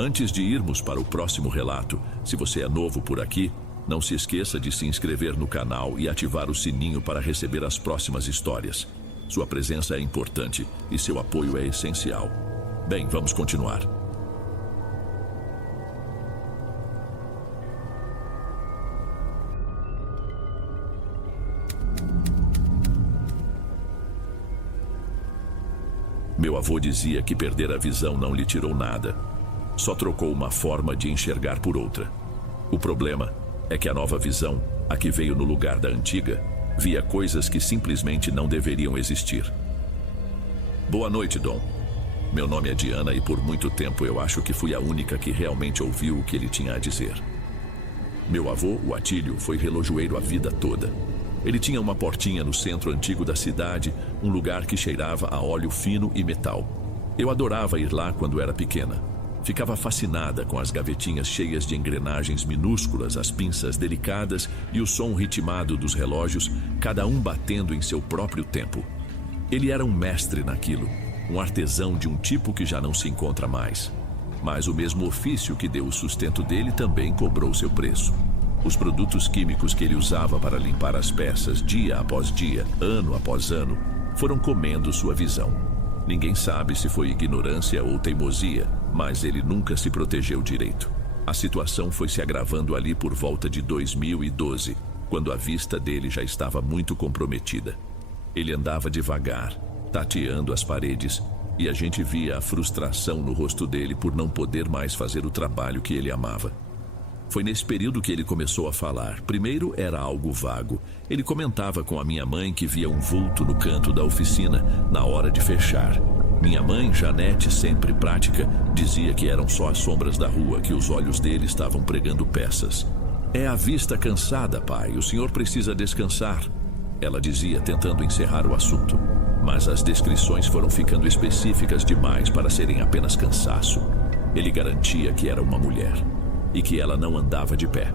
Antes de irmos para o próximo relato, se você é novo por aqui, não se esqueça de se inscrever no canal e ativar o sininho para receber as próximas histórias. Sua presença é importante e seu apoio é essencial. Bem, vamos continuar. Meu avô dizia que perder a visão não lhe tirou nada. Só trocou uma forma de enxergar por outra. O problema é que a nova visão, a que veio no lugar da antiga, via coisas que simplesmente não deveriam existir. Boa noite, Dom. Meu nome é Diana e por muito tempo eu acho que fui a única que realmente ouviu o que ele tinha a dizer. Meu avô, o Atílio, foi relojoeiro a vida toda. Ele tinha uma portinha no centro antigo da cidade, um lugar que cheirava a óleo fino e metal. Eu adorava ir lá quando era pequena. Ficava fascinada com as gavetinhas cheias de engrenagens minúsculas, as pinças delicadas e o som ritmado dos relógios, cada um batendo em seu próprio tempo. Ele era um mestre naquilo, um artesão de um tipo que já não se encontra mais. Mas o mesmo ofício que deu o sustento dele também cobrou seu preço. Os produtos químicos que ele usava para limpar as peças dia após dia, ano após ano, foram comendo sua visão. Ninguém sabe se foi ignorância ou teimosia, mas ele nunca se protegeu direito. A situação foi se agravando ali por volta de 2012, quando a vista dele já estava muito comprometida. Ele andava devagar, tateando as paredes, e a gente via a frustração no rosto dele por não poder mais fazer o trabalho que ele amava. Foi nesse período que ele começou a falar. Primeiro era algo vago. Ele comentava com a minha mãe que via um vulto no canto da oficina na hora de fechar. Minha mãe, Janete, sempre prática, dizia que eram só as sombras da rua, que os olhos dele estavam pregando peças. É a vista cansada, pai. O senhor precisa descansar, ela dizia, tentando encerrar o assunto. Mas as descrições foram ficando específicas demais para serem apenas cansaço. Ele garantia que era uma mulher e que ela não andava de pé.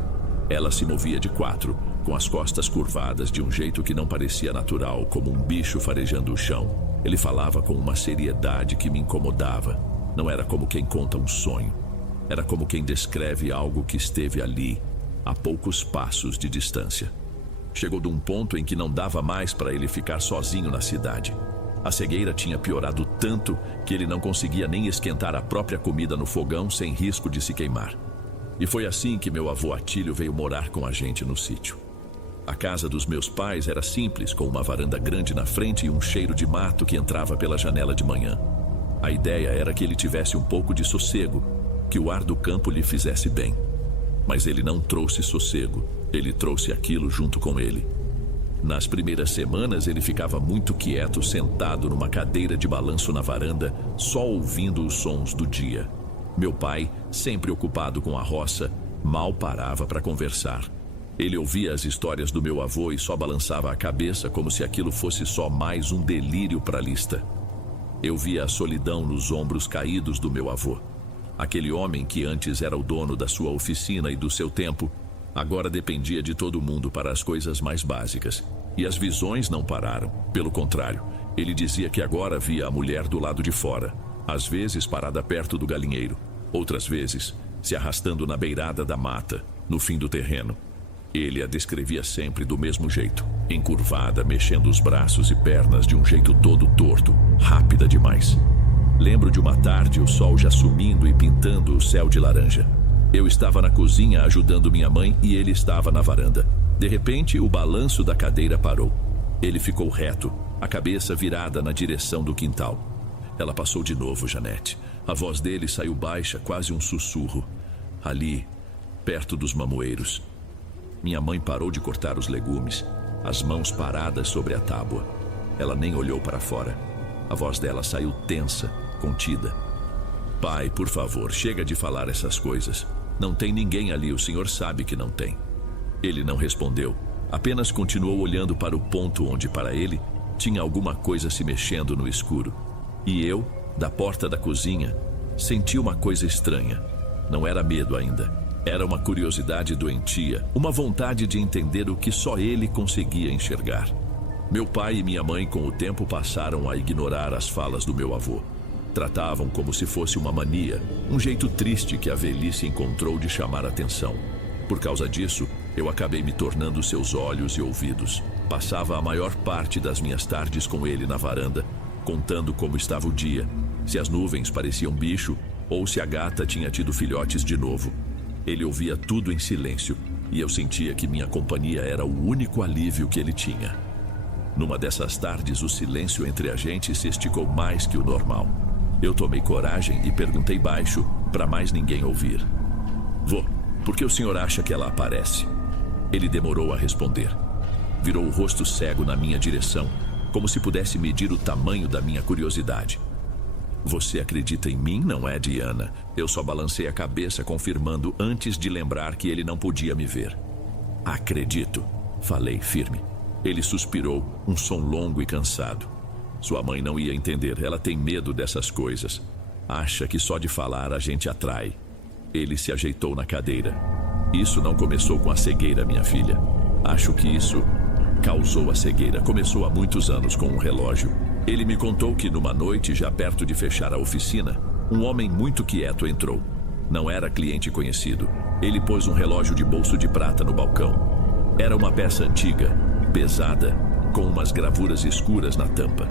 Ela se movia de quatro, com as costas curvadas de um jeito que não parecia natural, como um bicho farejando o chão. Ele falava com uma seriedade que me incomodava. Não era como quem conta um sonho. Era como quem descreve algo que esteve ali, a poucos passos de distância. Chegou de um ponto em que não dava mais para ele ficar sozinho na cidade. A cegueira tinha piorado tanto que ele não conseguia nem esquentar a própria comida no fogão sem risco de se queimar. E foi assim que meu avô Atílio veio morar com a gente no sítio. A casa dos meus pais era simples, com uma varanda grande na frente e um cheiro de mato que entrava pela janela de manhã. A ideia era que ele tivesse um pouco de sossego, que o ar do campo lhe fizesse bem. Mas ele não trouxe sossego, ele trouxe aquilo junto com ele. Nas primeiras semanas ele ficava muito quieto, sentado numa cadeira de balanço na varanda, só ouvindo os sons do dia. Meu pai, sempre ocupado com a roça, mal parava para conversar. Ele ouvia as histórias do meu avô e só balançava a cabeça como se aquilo fosse só mais um delírio para a lista. Eu via a solidão nos ombros caídos do meu avô. Aquele homem que antes era o dono da sua oficina e do seu tempo, agora dependia de todo mundo para as coisas mais básicas. E as visões não pararam. Pelo contrário, ele dizia que agora via a mulher do lado de fora, às vezes parada perto do galinheiro, outras vezes se arrastando na beirada da mata, no fim do terreno. Ele a descrevia sempre do mesmo jeito, encurvada, mexendo os braços e pernas de um jeito todo torto, rápida demais. Lembro de uma tarde, o sol já sumindo e pintando o céu de laranja. Eu estava na cozinha ajudando minha mãe e ele estava na varanda. De repente, o balanço da cadeira parou. Ele ficou reto, a cabeça virada na direção do quintal. Ela passou de novo, Janete. A voz dele saiu baixa, quase um sussurro. Ali, perto dos mamoeiros. Minha mãe parou de cortar os legumes, as mãos paradas sobre a tábua. Ela nem olhou para fora. A voz dela saiu tensa, contida. Pai, por favor, chega de falar essas coisas. Não tem ninguém ali, o senhor sabe que não tem. Ele não respondeu, apenas continuou olhando para o ponto onde, para ele, tinha alguma coisa se mexendo no escuro. E eu, da porta da cozinha, senti uma coisa estranha. Não era medo ainda. Era uma curiosidade doentia, uma vontade de entender o que só ele conseguia enxergar. Meu pai e minha mãe, com o tempo, passaram a ignorar as falas do meu avô. Tratavam como se fosse uma mania, um jeito triste que a velhice encontrou de chamar atenção. Por causa disso, eu acabei me tornando seus olhos e ouvidos. Passava a maior parte das minhas tardes com ele na varanda, contando como estava o dia, se as nuvens pareciam bicho ou se a gata tinha tido filhotes de novo. Ele ouvia tudo em silêncio e eu sentia que minha companhia era o único alívio que ele tinha. Numa dessas tardes, o silêncio entre a gente se esticou mais que o normal. Eu tomei coragem e perguntei baixo, para mais ninguém ouvir: "Vô, por que o senhor acha que ela aparece?" Ele demorou a responder. Virou o rosto cego na minha direção, como se pudesse medir o tamanho da minha curiosidade. "Você acredita em mim, não é, Diana?" Eu só balancei a cabeça, confirmando antes de lembrar que ele não podia me ver. "Acredito", falei firme. Ele suspirou, um som longo e cansado. Sua mãe não ia entender, ela tem medo dessas coisas. Acha que só de falar a gente atrai. Ele se ajeitou na cadeira. "Isso não começou com a cegueira, minha filha. Acho que isso causou a cegueira. Começou há muitos anos com um relógio." Ele me contou que numa noite, já perto de fechar a oficina, um homem muito quieto entrou. Não era cliente conhecido. Ele pôs um relógio de bolso de prata no balcão. Era uma peça antiga, pesada, com umas gravuras escuras na tampa.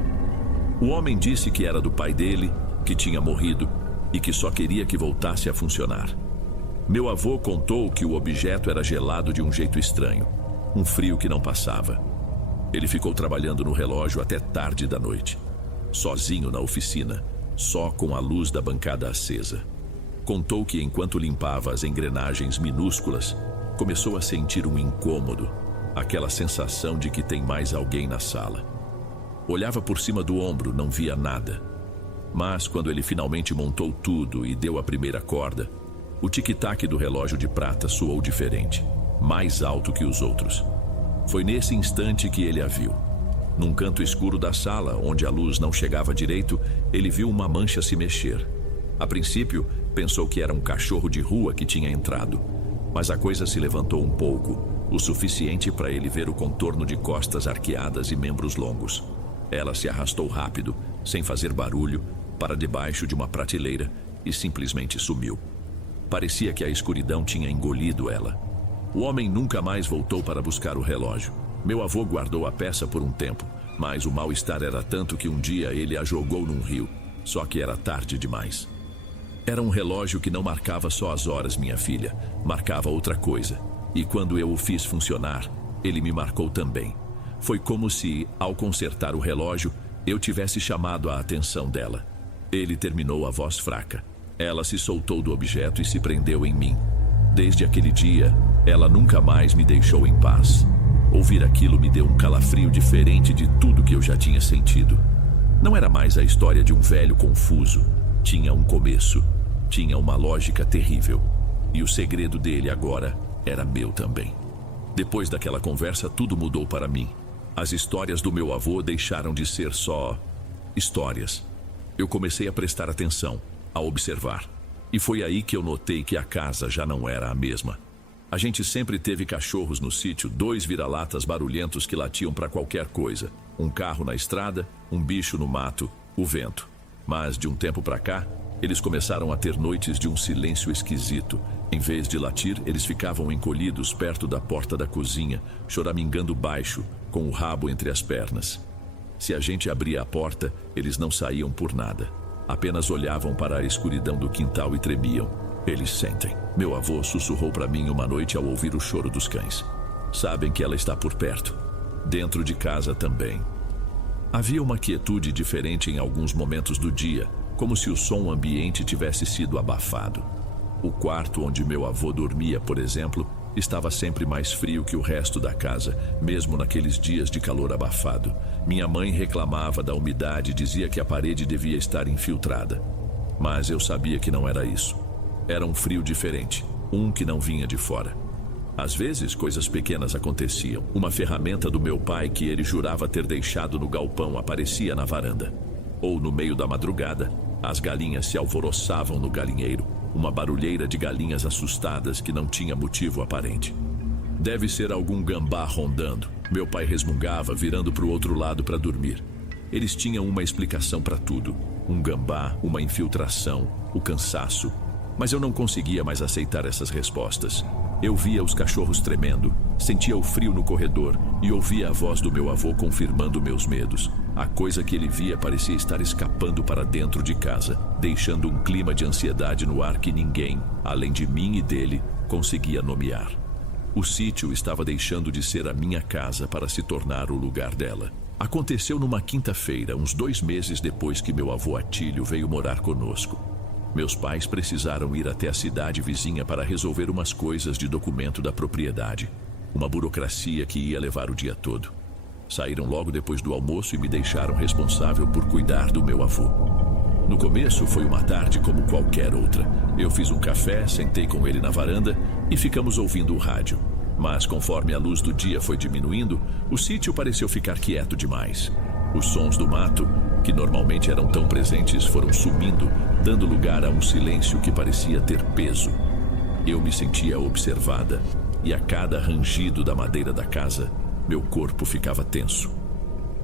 O homem disse que era do pai dele, que tinha morrido e que só queria que voltasse a funcionar. Meu avô contou que o objeto era gelado de um jeito estranho, um frio que não passava. Ele ficou trabalhando no relógio até tarde da noite, sozinho na oficina, só com a luz da bancada acesa. Contou que enquanto limpava as engrenagens minúsculas, começou a sentir um incômodo, aquela sensação de que tem mais alguém na sala. Olhava por cima do ombro, não via nada. Mas quando ele finalmente montou tudo e deu a primeira corda, o tic-tac do relógio de prata soou diferente, mais alto que os outros. Foi nesse instante que ele a viu. Num canto escuro da sala, onde a luz não chegava direito, ele viu uma mancha se mexer. A princípio, pensou que era um cachorro de rua que tinha entrado, mas a coisa se levantou um pouco, o suficiente para ele ver o contorno de costas arqueadas e membros longos. Ela se arrastou rápido, sem fazer barulho, para debaixo de uma prateleira e simplesmente sumiu. Parecia que a escuridão tinha engolido ela. O homem nunca mais voltou para buscar o relógio. Meu avô guardou a peça por um tempo, mas o mal-estar era tanto que um dia ele a jogou num rio, só que era tarde demais. Era um relógio que não marcava só as horas, minha filha, marcava outra coisa. E quando eu o fiz funcionar, ele me marcou também. Foi como se, ao consertar o relógio, eu tivesse chamado a atenção dela. Ele terminou a voz fraca. Ela se soltou do objeto e se prendeu em mim. Desde aquele dia, ela nunca mais me deixou em paz. Ouvir aquilo me deu um calafrio diferente de tudo que eu já tinha sentido. Não era mais a história de um velho confuso. Tinha um começo. Tinha uma lógica terrível. E o segredo dele agora era meu também. Depois daquela conversa, tudo mudou para mim. As histórias do meu avô deixaram de ser só histórias. Eu comecei a prestar atenção, a observar. E foi aí que eu notei que a casa já não era a mesma. A gente sempre teve cachorros no sítio, 2 vira-latas barulhentos que latiam para qualquer coisa. Um carro na estrada, um bicho no mato, o vento. Mas de um tempo para cá, eles começaram a ter noites de um silêncio esquisito. Em vez de latir, eles ficavam encolhidos perto da porta da cozinha, choramingando baixo, com o rabo entre as pernas. Se a gente abria a porta, eles não saíam por nada. Apenas olhavam para a escuridão do quintal e tremiam. Eles sentem. Meu avô sussurrou para mim uma noite ao ouvir o choro dos cães. Sabem que ela está por perto. Dentro de casa também. Havia uma quietude diferente em alguns momentos do dia, como se o som ambiente tivesse sido abafado. O quarto onde meu avô dormia, por exemplo, estava sempre mais frio que o resto da casa, mesmo naqueles dias de calor abafado. Minha mãe reclamava da umidade e dizia que a parede devia estar infiltrada. Mas eu sabia que não era isso. Era um frio diferente, um que não vinha de fora. Às vezes, coisas pequenas aconteciam. Uma ferramenta do meu pai que ele jurava ter deixado no galpão aparecia na varanda. Ou no meio da madrugada, as galinhas se alvoroçavam no galinheiro. Uma barulheira de galinhas assustadas que não tinha motivo aparente. Deve ser algum gambá rondando. Meu pai resmungava, virando para o outro lado para dormir. Eles tinham uma explicação para tudo. um gambá, uma infiltração, o cansaço. Mas eu não conseguia mais aceitar essas respostas. Eu via os cachorros tremendo, sentia o frio no corredor e ouvia a voz do meu avô confirmando meus medos. A coisa que ele via parecia estar escapando para dentro de casa, deixando um clima de ansiedade no ar que ninguém, além de mim e dele, conseguia nomear. O sítio estava deixando de ser a minha casa para se tornar o lugar dela. Aconteceu numa quinta-feira, uns 2 meses depois que meu avô Atílio veio morar conosco. Meus pais precisaram ir até a cidade vizinha para resolver umas coisas de documento da propriedade. Uma burocracia que ia levar o dia todo. Saíram logo depois do almoço e me deixaram responsável por cuidar do meu avô. No começo foi uma tarde como qualquer outra. Eu fiz um café, sentei com ele na varanda e ficamos ouvindo o rádio. Mas conforme a luz do dia foi diminuindo, o sítio pareceu ficar quieto demais. Os sons do mato, que normalmente eram tão presentes, foram sumindo, dando lugar a um silêncio que parecia ter peso. Eu me sentia observada, e a cada rangido da madeira da casa, meu corpo ficava tenso.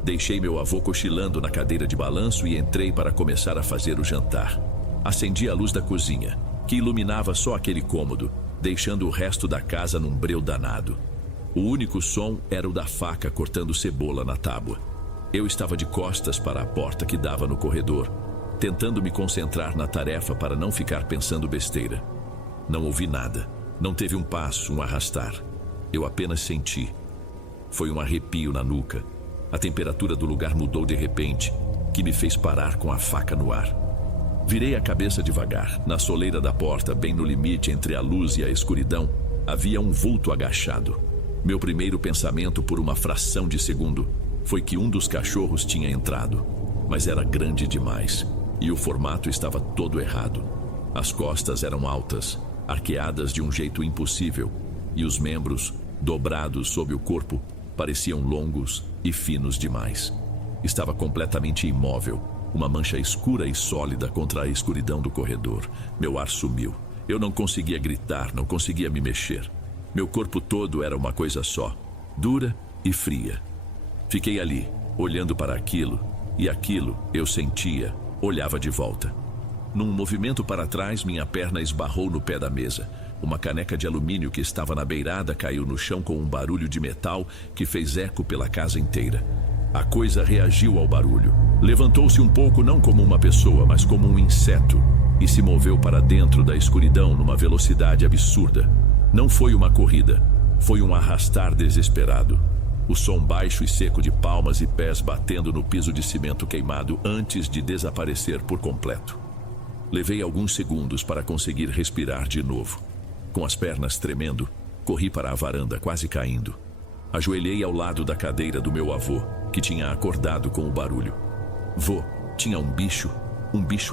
Deixei meu avô cochilando na cadeira de balanço e entrei para começar a fazer o jantar. Acendi a luz da cozinha, que iluminava só aquele cômodo, deixando o resto da casa num breu danado. O único som era o da faca cortando cebola na tábua. Eu estava de costas para a porta que dava no corredor, tentando me concentrar na tarefa para não ficar pensando besteira. Não ouvi nada, não teve um passo, um arrastar. Eu apenas senti. Foi um arrepio na nuca. A temperatura do lugar mudou de repente, que me fez parar com a faca no ar. Virei a cabeça devagar. Na soleira da porta, bem no limite entre a luz e a escuridão, havia um vulto agachado. Meu primeiro pensamento, por uma fração de segundo, foi que um dos cachorros tinha entrado, mas era grande demais, e o formato estava todo errado. As costas eram altas, arqueadas de um jeito impossível, e os membros, dobrados sob o corpo, pareciam longos e finos demais. Estava completamente imóvel, uma mancha escura e sólida contra a escuridão do corredor. Meu ar sumiu. Eu não conseguia gritar, não conseguia me mexer. Meu corpo todo era uma coisa só, dura e fria. Fiquei ali, olhando para aquilo, e aquilo, eu sentia, olhava de volta. Num movimento para trás, minha perna esbarrou no pé da mesa. Uma caneca de alumínio que estava na beirada caiu no chão com um barulho de metal que fez eco pela casa inteira. A coisa reagiu ao barulho. Levantou-se um pouco, não como uma pessoa, mas como um inseto, e se moveu para dentro da escuridão numa velocidade absurda. Não foi uma corrida, foi um arrastar desesperado. O som baixo e seco de palmas e pés batendo no piso de cimento queimado antes de desaparecer por completo. Levei alguns segundos para conseguir respirar de novo. Com as pernas tremendo, corri para a varanda, quase caindo. Ajoelhei ao lado da cadeira do meu avô, que tinha acordado com o barulho. Vô, tinha um bicho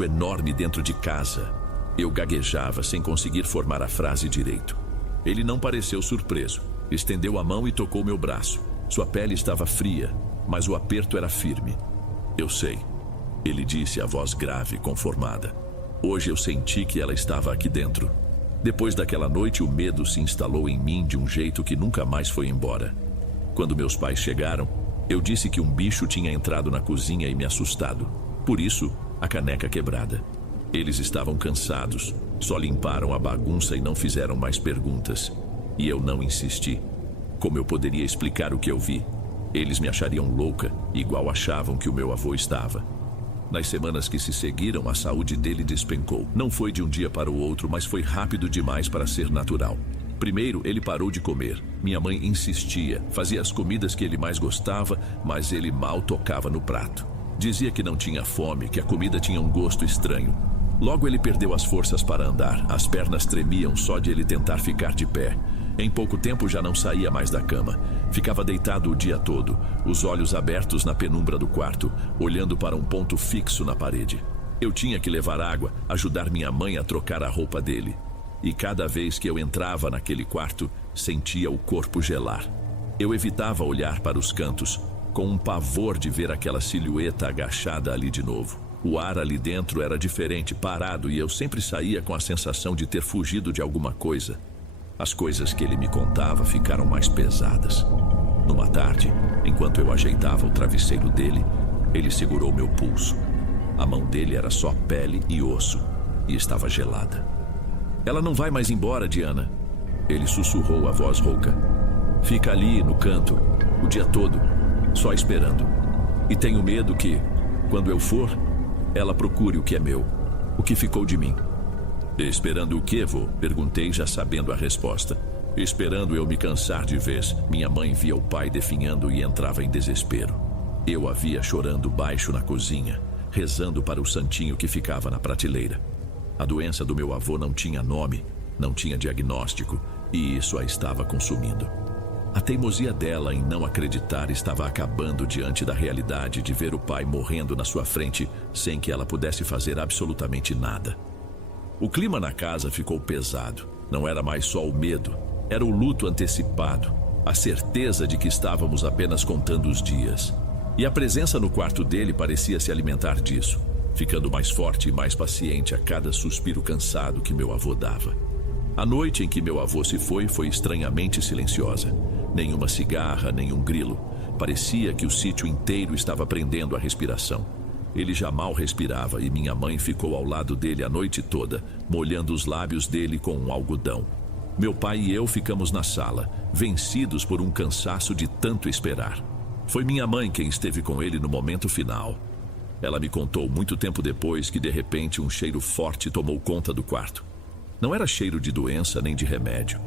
enorme dentro de casa. Eu gaguejava sem conseguir formar a frase direito. Ele não pareceu surpreso. Estendeu a mão e tocou meu braço. Sua pele estava fria, mas o aperto era firme. Eu sei, ele disse, a voz grave e conformada. Hoje eu senti que ela estava aqui dentro. Depois daquela noite, o medo se instalou em mim de um jeito que nunca mais foi embora. Quando meus pais chegaram, eu disse que um bicho tinha entrado na cozinha e me assustado. Por isso, a caneca quebrada. Eles estavam cansados, só limparam a bagunça e não fizeram mais perguntas. E eu não insisti. Como eu poderia explicar o que eu vi? Eles me achariam louca, igual achavam que o meu avô estava. Nas semanas que se seguiram, a saúde dele despencou. Não foi de um dia para o outro, mas foi rápido demais para ser natural. Primeiro, ele parou de comer. Minha mãe insistia, fazia as comidas que ele mais gostava, mas ele mal tocava no prato. Dizia que não tinha fome, que a comida tinha um gosto estranho. Logo ele perdeu as forças para andar. As pernas tremiam só de ele tentar ficar de pé. Em pouco tempo já não saía mais da cama. Ficava deitado o dia todo, os olhos abertos na penumbra do quarto, olhando para um ponto fixo na parede. Eu tinha que levar água, ajudar minha mãe a trocar a roupa dele. E cada vez que eu entrava naquele quarto, sentia o corpo gelar. Eu evitava olhar para os cantos, com um pavor de ver aquela silhueta agachada ali de novo. O ar ali dentro era diferente, parado, e eu sempre saía com a sensação de ter fugido de alguma coisa. As coisas que ele me contava ficaram mais pesadas. Numa tarde, enquanto eu ajeitava o travesseiro dele, ele segurou meu pulso. A mão dele era só pele e osso, e estava gelada. Ela não vai mais embora, Diana. Ele sussurrou a voz rouca. Fica ali, no canto, o dia todo, só esperando. E tenho medo que, quando eu for, ela procure o que é meu, o que ficou de mim. Esperando o quê, vô? Perguntei, já sabendo a resposta. Esperando eu me cansar de vez, minha mãe via o pai definhando e entrava em desespero. Eu a via chorando baixo na cozinha, rezando para o santinho que ficava na prateleira. A doença do meu avô não tinha nome, não tinha diagnóstico, e isso a estava consumindo. A teimosia dela em não acreditar estava acabando diante da realidade de ver o pai morrendo na sua frente sem que ela pudesse fazer absolutamente nada. O clima na casa ficou pesado. Não era mais só o medo, era o luto antecipado, a certeza de que estávamos apenas contando os dias. E a presença no quarto dele parecia se alimentar disso, ficando mais forte e mais paciente a cada suspiro cansado que meu avô dava. A noite em que meu avô se foi estranhamente silenciosa. Nenhuma cigarra, nenhum grilo. Parecia que o sítio inteiro estava prendendo a respiração. Ele já mal respirava e minha mãe ficou ao lado dele a noite toda, molhando os lábios dele com um algodão. Meu pai e eu ficamos na sala, vencidos por um cansaço de tanto esperar. Foi minha mãe quem esteve com ele no momento final. Ela me contou muito tempo depois que de repente um cheiro forte tomou conta do quarto. Não era cheiro de doença nem de remédio.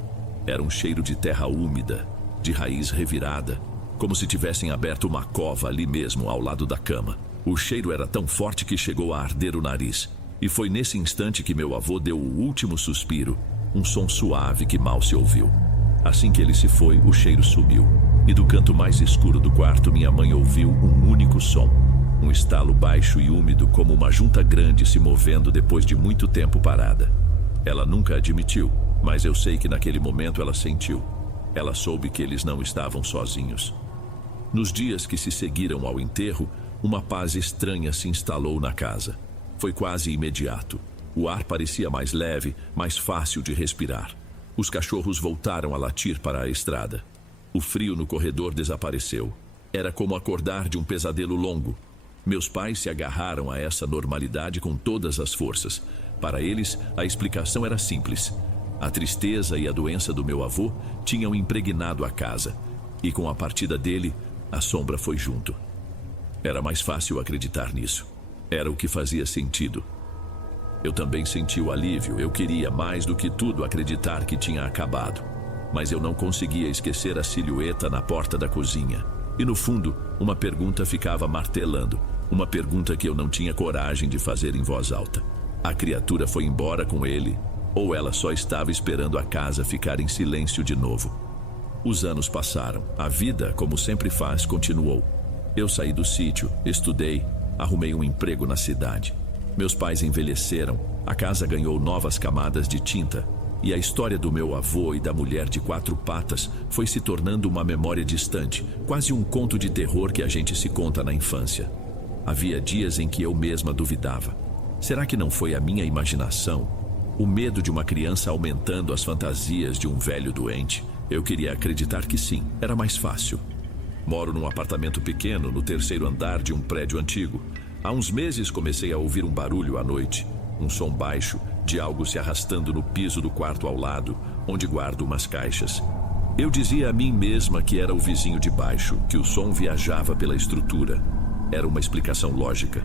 Era um cheiro de terra úmida, de raiz revirada, como se tivessem aberto uma cova ali mesmo ao lado da cama. O cheiro era tão forte que chegou a arder o nariz. E foi nesse instante que meu avô deu o último suspiro, um som suave que mal se ouviu. Assim que ele se foi, o cheiro sumiu. E do canto mais escuro do quarto, minha mãe ouviu um único som. Um estalo baixo e úmido, como uma junta grande se movendo depois de muito tempo parada. Ela nunca admitiu, mas eu sei que naquele momento ela sentiu. Ela soube que eles não estavam sozinhos. Nos dias que se seguiram ao enterro, uma paz estranha se instalou na casa. Foi quase imediato. O ar parecia mais leve, mais fácil de respirar. Os cachorros voltaram a latir para a estrada. O frio no corredor desapareceu. Era como acordar de um pesadelo longo. Meus pais se agarraram a essa normalidade com todas as forças. Para eles, a explicação era simples. A tristeza e a doença do meu avô tinham impregnado a casa. E com a partida dele, a sombra foi junto. Era mais fácil acreditar nisso. Era o que fazia sentido. Eu também senti o alívio. Eu queria, mais do que tudo, acreditar que tinha acabado. Mas eu não conseguia esquecer a silhueta na porta da cozinha. E no fundo, uma pergunta ficava martelando. Uma pergunta que eu não tinha coragem de fazer em voz alta. A criatura foi embora com ele? Ou ela só estava esperando a casa ficar em silêncio de novo? Os anos passaram. A vida, como sempre faz, continuou. Eu saí do sítio, estudei, arrumei um emprego na cidade. Meus pais envelheceram, a casa ganhou novas camadas de tinta, e a história do meu avô e da mulher de 4 patas foi se tornando uma memória distante, quase um conto de terror que a gente se conta na infância. Havia dias em que eu mesma duvidava. Será que não foi a minha imaginação? O medo de uma criança aumentando as fantasias de um velho doente? Eu queria acreditar que sim, era mais fácil. Moro num apartamento pequeno, no 3º andar de um prédio antigo. Há uns meses comecei a ouvir um barulho à noite. Um som baixo, de algo se arrastando no piso do quarto ao lado, onde guardo umas caixas. Eu dizia a mim mesma que era o vizinho de baixo, que o som viajava pela estrutura. Era uma explicação lógica.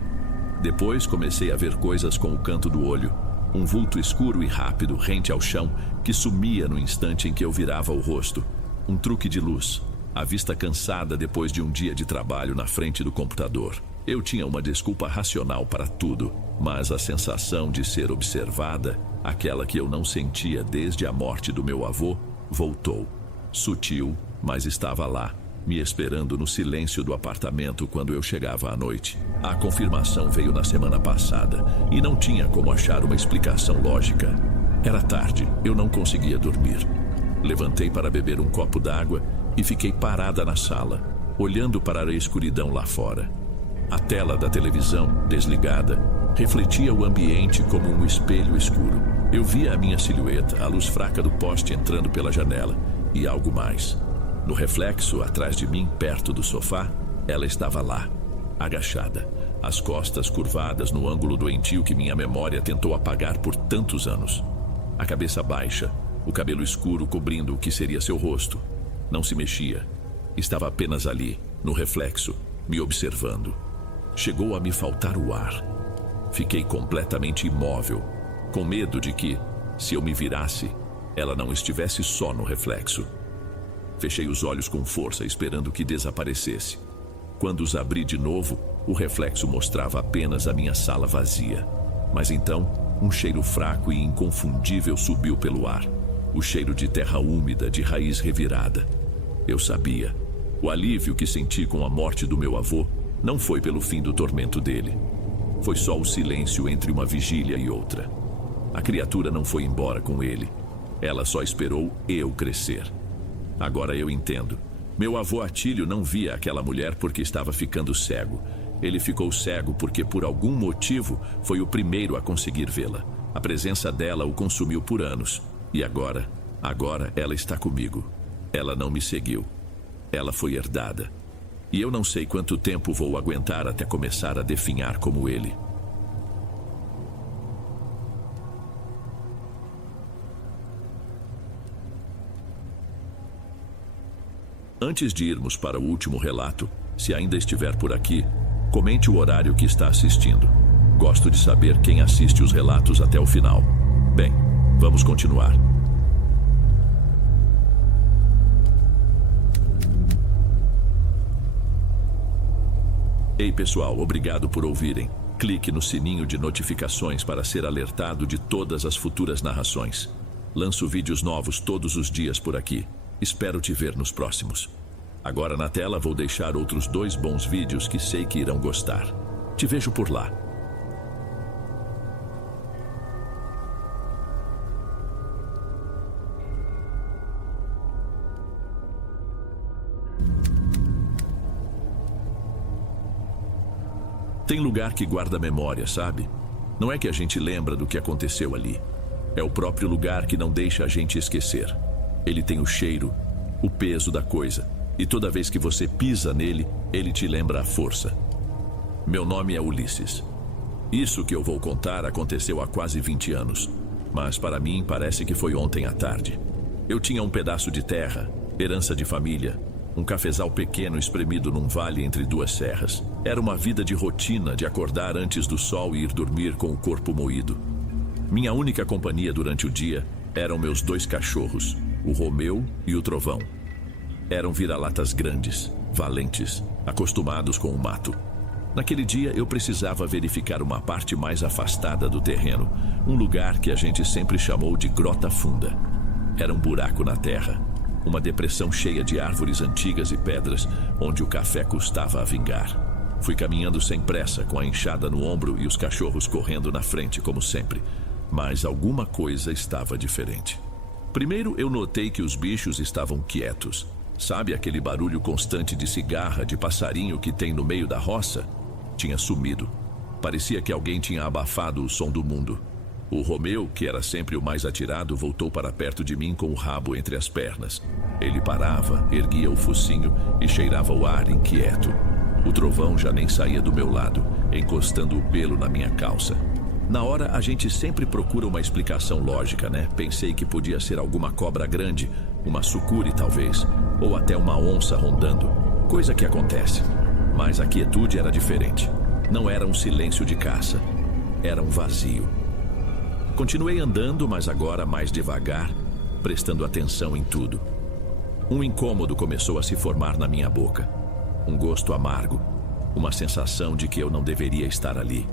Depois comecei a ver coisas com o canto do olho. Um vulto escuro e rápido, rente ao chão, que sumia no instante em que eu virava o rosto. Um truque de luz. A vista cansada depois de um dia de trabalho na frente do computador. Eu tinha uma desculpa racional para tudo, mas a sensação de ser observada, aquela que eu não sentia desde a morte do meu avô, voltou. Sutil, mas estava lá, me esperando no silêncio do apartamento quando eu chegava à noite. A confirmação veio na semana passada e não tinha como achar uma explicação lógica. Era tarde, eu não conseguia dormir. Levantei para beber um copo d'água e fiquei parada na sala, olhando para a escuridão lá fora. A tela da televisão, desligada, refletia o ambiente como um espelho escuro. Eu via a minha silhueta, a luz fraca do poste entrando pela janela, e algo mais. No reflexo, atrás de mim, perto do sofá, ela estava lá, agachada, as costas curvadas no ângulo doentio que minha memória tentou apagar por tantos anos. A cabeça baixa, o cabelo escuro cobrindo o que seria seu rosto. Não se mexia. Estava apenas ali, no reflexo, me observando. Chegou a me faltar o ar. Fiquei completamente imóvel, com medo de que, se eu me virasse, ela não estivesse só no reflexo. Fechei os olhos com força, esperando que desaparecesse. Quando os abri de novo, o reflexo mostrava apenas a minha sala vazia. Mas então, um cheiro fraco e inconfundível subiu pelo ar. O cheiro de terra úmida, de raiz revirada. Eu sabia. O alívio que senti com a morte do meu avô não foi pelo fim do tormento dele. Foi só o silêncio entre uma vigília e outra. A criatura não foi embora com ele. Ela só esperou eu crescer. Agora eu entendo. Meu avô Atílio não via aquela mulher porque estava ficando cego. Ele ficou cego porque, por algum motivo, foi o primeiro a conseguir vê-la. A presença dela o consumiu por anos. E agora ela está comigo. Ela não me seguiu. Ela foi herdada. E eu não sei quanto tempo vou aguentar até começar a definhar como ele. Antes de irmos para o último relato, se ainda estiver por aqui, comente o horário que está assistindo. Gosto de saber quem assiste os relatos até o final. Bem, vamos continuar. Ei pessoal, obrigado por ouvirem. Clique no sininho de notificações para ser alertado de todas as futuras narrações. Lanço vídeos novos todos os dias por aqui. Espero te ver nos próximos. Agora na tela vou deixar outros 2 bons vídeos que sei que irão gostar. Te vejo por lá. Tem lugar que guarda memória, sabe? Não é que a gente lembra do que aconteceu ali. É o próprio lugar que não deixa a gente esquecer. Ele tem o cheiro, o peso da coisa. E toda vez que você pisa nele, ele te lembra a força. Meu nome é Ulisses. Isso que eu vou contar aconteceu há quase 20 anos. Mas para mim parece que foi ontem à tarde. Eu tinha um pedaço de terra, herança de família, um cafezal pequeno espremido num vale entre 2 serras. Era uma vida de rotina, de acordar antes do sol e ir dormir com o corpo moído. Minha única companhia durante o dia eram meus 2 cachorros, o Romeu e o Trovão. Eram vira-latas grandes, valentes, acostumados com o mato. Naquele dia eu precisava verificar uma parte mais afastada do terreno, um lugar que a gente sempre chamou de Grota Funda. Era um buraco na terra, uma depressão cheia de árvores antigas e pedras, onde o café custava a vingar. Fui caminhando sem pressa, com a enxada no ombro e os cachorros correndo na frente, como sempre. Mas alguma coisa estava diferente. Primeiro eu notei que os bichos estavam quietos. Sabe aquele barulho constante de cigarra, de passarinho que tem no meio da roça? Tinha sumido. Parecia que alguém tinha abafado o som do mundo. O Romeu, que era sempre o mais atirado, voltou para perto de mim com o rabo entre as pernas. Ele parava, erguia o focinho e cheirava o ar inquieto. O Trovão já nem saía do meu lado, encostando o pelo na minha calça. Na hora, a gente sempre procura uma explicação lógica, né? Pensei que podia ser alguma cobra grande, uma sucuri talvez, ou até uma onça rondando. Coisa que acontece. Mas a quietude era diferente. Não era um silêncio de caça. Era um vazio. Continuei andando, mas agora mais devagar, prestando atenção em tudo. Um incômodo começou a se formar na minha boca. Um gosto amargo. Uma sensação de que eu não deveria estar ali.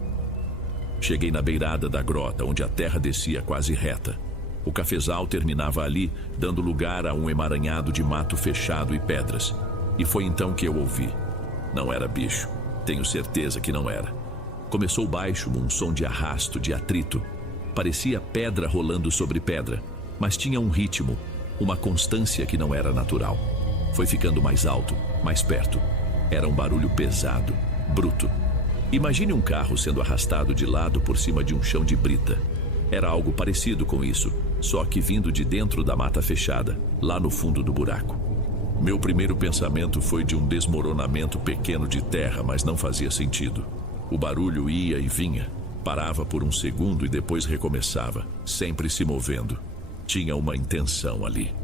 Cheguei na beirada da grota, onde a terra descia quase reta. O cafezal terminava ali, dando lugar a um emaranhado de mato fechado e pedras. E foi então que eu ouvi. Não era bicho. Tenho certeza que não era. Começou baixo, um som de arrasto, de atrito. Parecia pedra rolando sobre pedra, mas tinha um ritmo, uma constância que não era natural. Foi ficando mais alto, mais perto. Era um barulho pesado, bruto. Imagine um carro sendo arrastado de lado por cima de um chão de brita. Era algo parecido com isso, só que vindo de dentro da mata fechada, lá no fundo do buraco. Meu primeiro pensamento foi de um desmoronamento pequeno de terra, mas não fazia sentido. O barulho ia e vinha, parava por um segundo e depois recomeçava, sempre se movendo. Tinha uma intenção ali.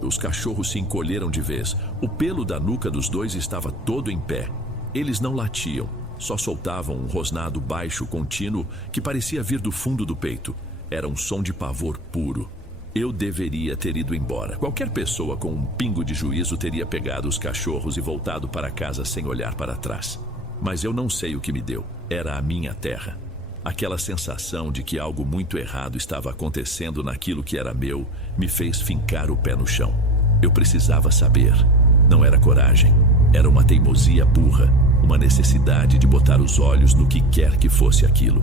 Os cachorros se encolheram de vez. O pelo da nuca dos dois estava todo em pé. Eles não latiam, só soltavam um rosnado baixo contínuo que parecia vir do fundo do peito. Era um som de pavor puro. Eu deveria ter ido embora. Qualquer pessoa com um pingo de juízo teria pegado os cachorros e voltado para casa sem olhar para trás. Mas eu não sei o que me deu. Era a minha terra. Aquela sensação de que algo muito errado estava acontecendo naquilo que era meu me fez fincar o pé no chão. Eu precisava saber. Não era coragem. Era uma teimosia burra. Uma necessidade de botar os olhos no que quer que fosse aquilo.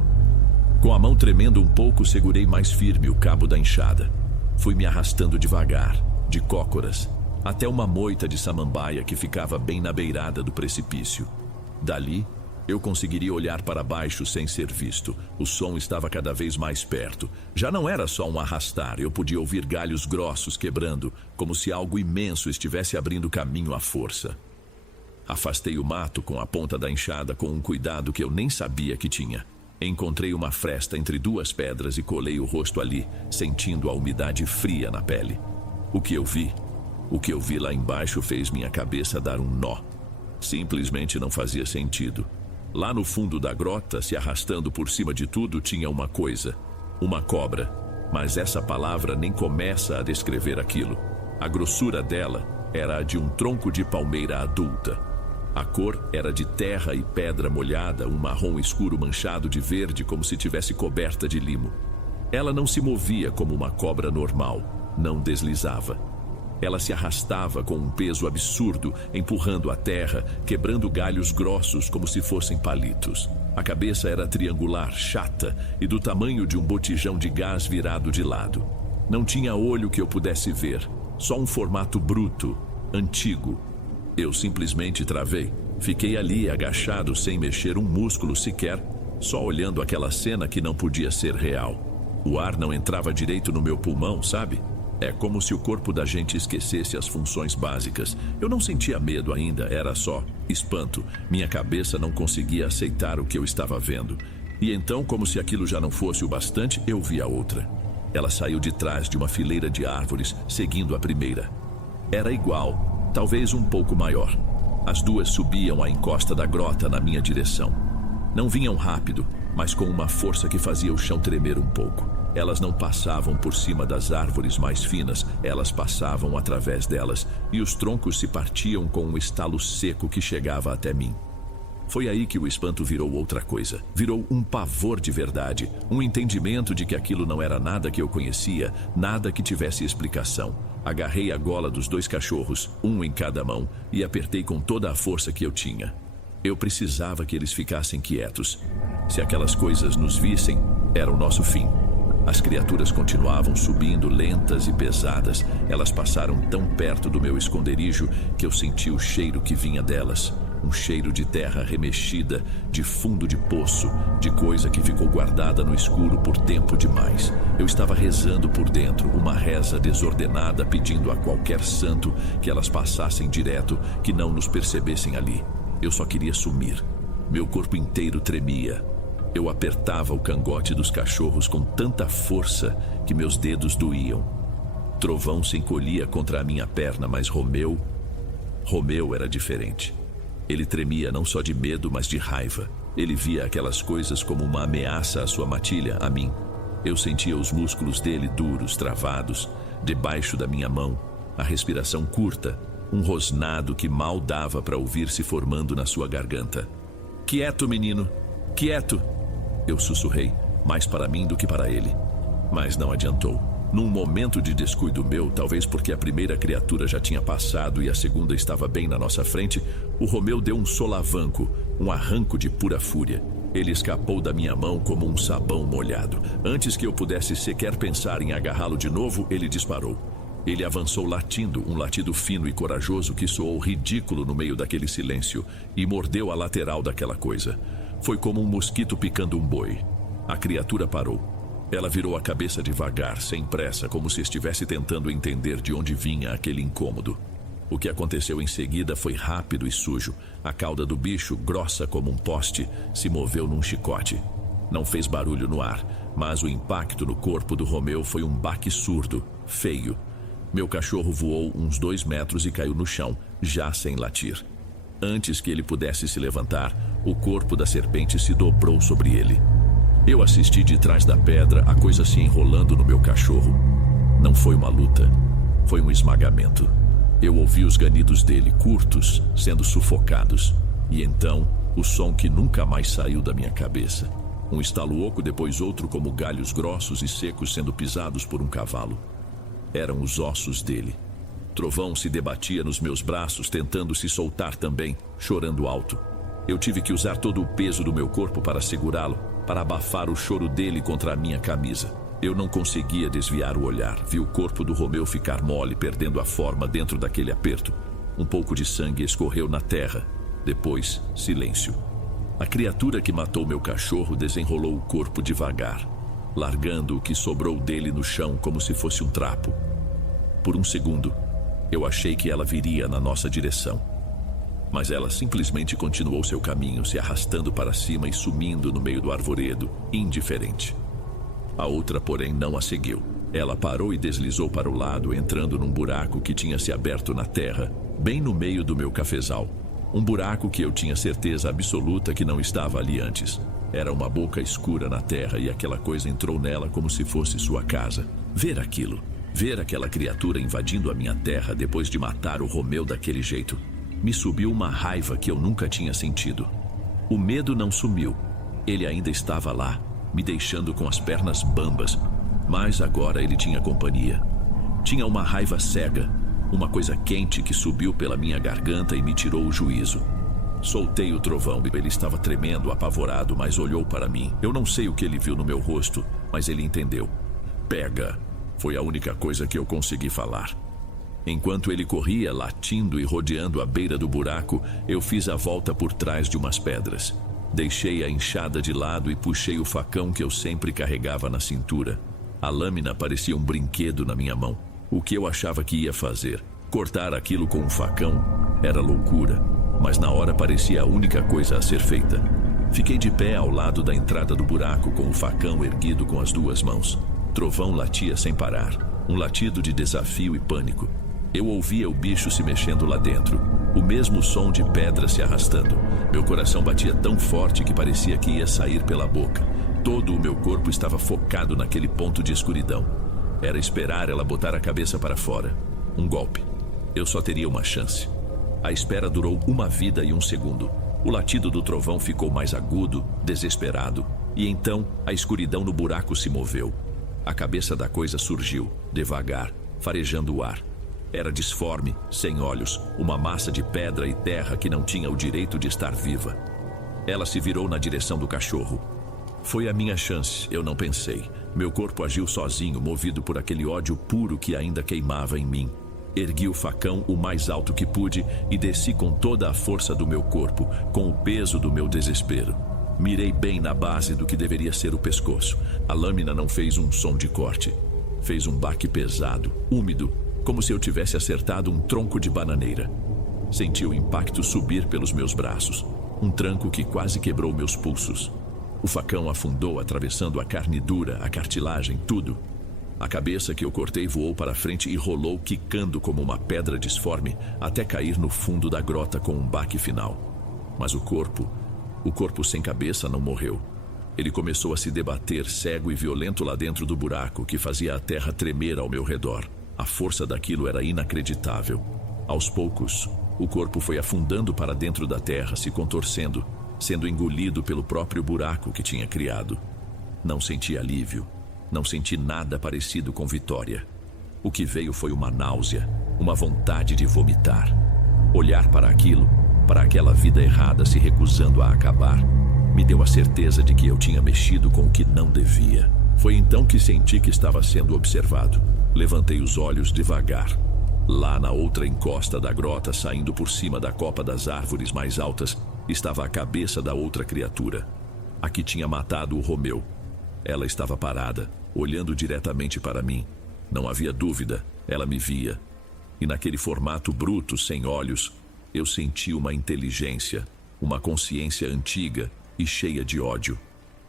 Com a mão tremendo um pouco, segurei mais firme o cabo da enxada. Fui me arrastando devagar, de cócoras, até uma moita de samambaia que ficava bem na beirada do precipício. Dali, eu conseguiria olhar para baixo sem ser visto. O som estava cada vez mais perto. Já não era só um arrastar, eu podia ouvir galhos grossos quebrando, como se algo imenso estivesse abrindo caminho à força. Afastei o mato com a ponta da enxada com um cuidado que eu nem sabia que tinha. Encontrei uma fresta entre duas pedras e colei o rosto ali, sentindo a umidade fria na pele. O que eu vi lá embaixo fez minha cabeça dar um nó. Simplesmente não fazia sentido. Lá no fundo da grota, se arrastando por cima de tudo, tinha uma coisa. Uma cobra. Mas essa palavra nem começa a descrever aquilo. A grossura dela era a de um tronco de palmeira adulta. A cor era de terra e pedra molhada, um marrom escuro manchado de verde como se tivesse coberta de limo. Ela não se movia como uma cobra normal, não deslizava. Ela se arrastava com um peso absurdo, empurrando a terra, quebrando galhos grossos como se fossem palitos. A cabeça era triangular, chata e do tamanho de um botijão de gás virado de lado. Não tinha olho que eu pudesse ver, só um formato bruto, antigo. Eu simplesmente travei. Fiquei ali agachado sem mexer um músculo sequer, só olhando aquela cena que não podia ser real. O ar não entrava direito no meu pulmão, sabe? É como se o corpo da gente esquecesse as funções básicas. Eu não sentia medo ainda, era só espanto. Minha cabeça não conseguia aceitar o que eu estava vendo. E então, como se aquilo já não fosse o bastante, eu vi a outra. Ela saiu de trás de uma fileira de árvores, seguindo a primeira. Era igual, talvez um pouco maior. As duas subiam a encosta da grota na minha direção. Não vinham rápido, mas com uma força que fazia o chão tremer um pouco. Elas não passavam por cima das árvores mais finas, elas passavam através delas, e os troncos se partiam com um estalo seco que chegava até mim. Foi aí que o espanto virou outra coisa. Virou um pavor de verdade, um entendimento de que aquilo não era nada que eu conhecia, nada que tivesse explicação. Agarrei a gola dos dois cachorros, um em cada mão, e apertei com toda a força que eu tinha. Eu precisava que eles ficassem quietos. Se aquelas coisas nos vissem, era o nosso fim. As criaturas continuavam subindo, lentas e pesadas. Elas passaram tão perto do meu esconderijo que eu senti o cheiro que vinha delas. Um cheiro de terra remexida, de fundo de poço, de coisa que ficou guardada no escuro por tempo demais. Eu estava rezando por dentro, uma reza desordenada, pedindo a qualquer santo que elas passassem direto, que não nos percebessem ali. Eu só queria sumir. Meu corpo inteiro tremia. Eu apertava o cangote dos cachorros com tanta força que meus dedos doíam. Trovão se encolhia contra a minha perna, mas Romeu era diferente. Ele tremia não só de medo, mas de raiva. Ele via aquelas coisas como uma ameaça à sua matilha, a mim. Eu sentia os músculos dele duros, travados, debaixo da minha mão, a respiração curta, um rosnado que mal dava para ouvir se formando na sua garganta. "Quieto, menino, quieto!" Eu sussurrei, mais para mim do que para ele. Mas não adiantou. Num momento de descuido meu, talvez porque a primeira criatura já tinha passado e a segunda estava bem na nossa frente, o Romeu deu um solavanco, um arranco de pura fúria. Ele escapou da minha mão como um sabão molhado. Antes que eu pudesse sequer pensar em agarrá-lo de novo, ele disparou. Ele avançou latindo, um latido fino e corajoso que soou ridículo no meio daquele silêncio, e mordeu a lateral daquela coisa. Foi como um mosquito picando um boi. A criatura parou. Ela virou a cabeça devagar, sem pressa, como se estivesse tentando entender de onde vinha aquele incômodo. O que aconteceu em seguida foi rápido e sujo. A cauda do bicho, grossa como um poste, se moveu num chicote. Não fez barulho no ar, mas o impacto no corpo do Romeu foi um baque surdo, feio. Meu cachorro voou uns 2 metros e caiu no chão, já sem latir. Antes que ele pudesse se levantar, o corpo da serpente se dobrou sobre ele. Eu assisti de trás da pedra a coisa se enrolando no meu cachorro. Não foi uma luta, foi um esmagamento. Eu ouvi os ganidos dele, curtos, sendo sufocados. E então, o som que nunca mais saiu da minha cabeça. Um estalo oco, depois outro como galhos grossos e secos sendo pisados por um cavalo. Eram os ossos dele. Trovão se debatia nos meus braços, tentando se soltar também, chorando alto. Eu tive que usar todo o peso do meu corpo para segurá-lo, para abafar o choro dele contra a minha camisa. Eu não conseguia desviar o olhar. Vi o corpo do Romeu ficar mole, perdendo a forma dentro daquele aperto. Um pouco de sangue escorreu na terra. Depois, silêncio. A criatura que matou meu cachorro desenrolou o corpo devagar, largando o que sobrou dele no chão como se fosse um trapo. Por um segundo, eu achei que ela viria na nossa direção. Mas ela simplesmente continuou seu caminho, se arrastando para cima e sumindo no meio do arvoredo, indiferente. A outra, porém, não a seguiu. Ela parou e deslizou para o lado, entrando num buraco que tinha se aberto na terra, bem no meio do meu cafezal. Um buraco que eu tinha certeza absoluta que não estava ali antes. Era uma boca escura na terra e aquela coisa entrou nela como se fosse sua casa. Ver aquilo, ver aquela criatura invadindo a minha terra depois de matar o Romeu daquele jeito, me subiu uma raiva que eu nunca tinha sentido. O medo não sumiu. Ele ainda estava lá, me deixando com as pernas bambas, mas agora ele tinha companhia. Tinha uma raiva cega, uma coisa quente que subiu pela minha garganta e me tirou o juízo. Soltei o trovão e ele estava tremendo, apavorado, mas olhou para mim. Eu não sei o que ele viu no meu rosto, mas ele entendeu. Pega, foi a única coisa que eu consegui falar. Enquanto ele corria, latindo e rodeando a beira do buraco, eu fiz a volta por trás de umas pedras. Deixei a enxada de lado e puxei o facão que eu sempre carregava na cintura. A lâmina parecia um brinquedo na minha mão. O que eu achava que ia fazer? Cortar aquilo com um facão? Era loucura, mas na hora parecia a única coisa a ser feita. Fiquei de pé ao lado da entrada do buraco com o facão erguido com as 2 mãos. Trovão latia sem parar, um latido de desafio e pânico. Eu ouvia o bicho se mexendo lá dentro, o mesmo som de pedra se arrastando. Meu coração batia tão forte que parecia que ia sair pela boca. Todo o meu corpo estava focado naquele ponto de escuridão. Era esperar ela botar a cabeça para fora. Um golpe. Eu só teria uma chance. A espera durou 1 vida e 1 segundo. O latido do trovão ficou mais agudo, desesperado. E então, a escuridão no buraco se moveu. A cabeça da coisa surgiu, devagar, farejando o ar. Era disforme, sem olhos, uma massa de pedra e terra que não tinha o direito de estar viva. Ela se virou na direção do cachorro. Foi a minha chance, eu não pensei. Meu corpo agiu sozinho, movido por aquele ódio puro que ainda queimava em mim. Ergui o facão o mais alto que pude e desci com toda a força do meu corpo, com o peso do meu desespero. Mirei bem na base do que deveria ser o pescoço. A lâmina não fez um som de corte. Fez um baque pesado, úmido, como se eu tivesse acertado um tronco de bananeira. Senti o impacto subir pelos meus braços, um tranco que quase quebrou meus pulsos. O facão afundou, atravessando a carne dura, a cartilagem, tudo. A cabeça que eu cortei voou para frente e rolou, quicando como uma pedra disforme, até cair no fundo da grota com um baque final. Mas o corpo sem cabeça não morreu. Ele começou a se debater, cego e violento lá dentro do buraco, que fazia a terra tremer ao meu redor. A força daquilo era inacreditável. Aos poucos, o corpo foi afundando para dentro da terra, se contorcendo, sendo engolido pelo próprio buraco que tinha criado. Não senti alívio. Não senti nada parecido com vitória. O que veio foi uma náusea, uma vontade de vomitar. Olhar para aquilo, para aquela vida errada se recusando a acabar, me deu a certeza de que eu tinha mexido com o que não devia. Foi então que senti que estava sendo observado. Levantei os olhos devagar. Lá na outra encosta da grota, saindo por cima da copa das árvores mais altas, estava a cabeça da outra criatura, a que tinha matado o Romeu. Ela estava parada, olhando diretamente para mim. Não havia dúvida, ela me via. e naquele formato bruto, sem olhos, eu senti uma inteligência, uma consciência antiga e cheia de ódio.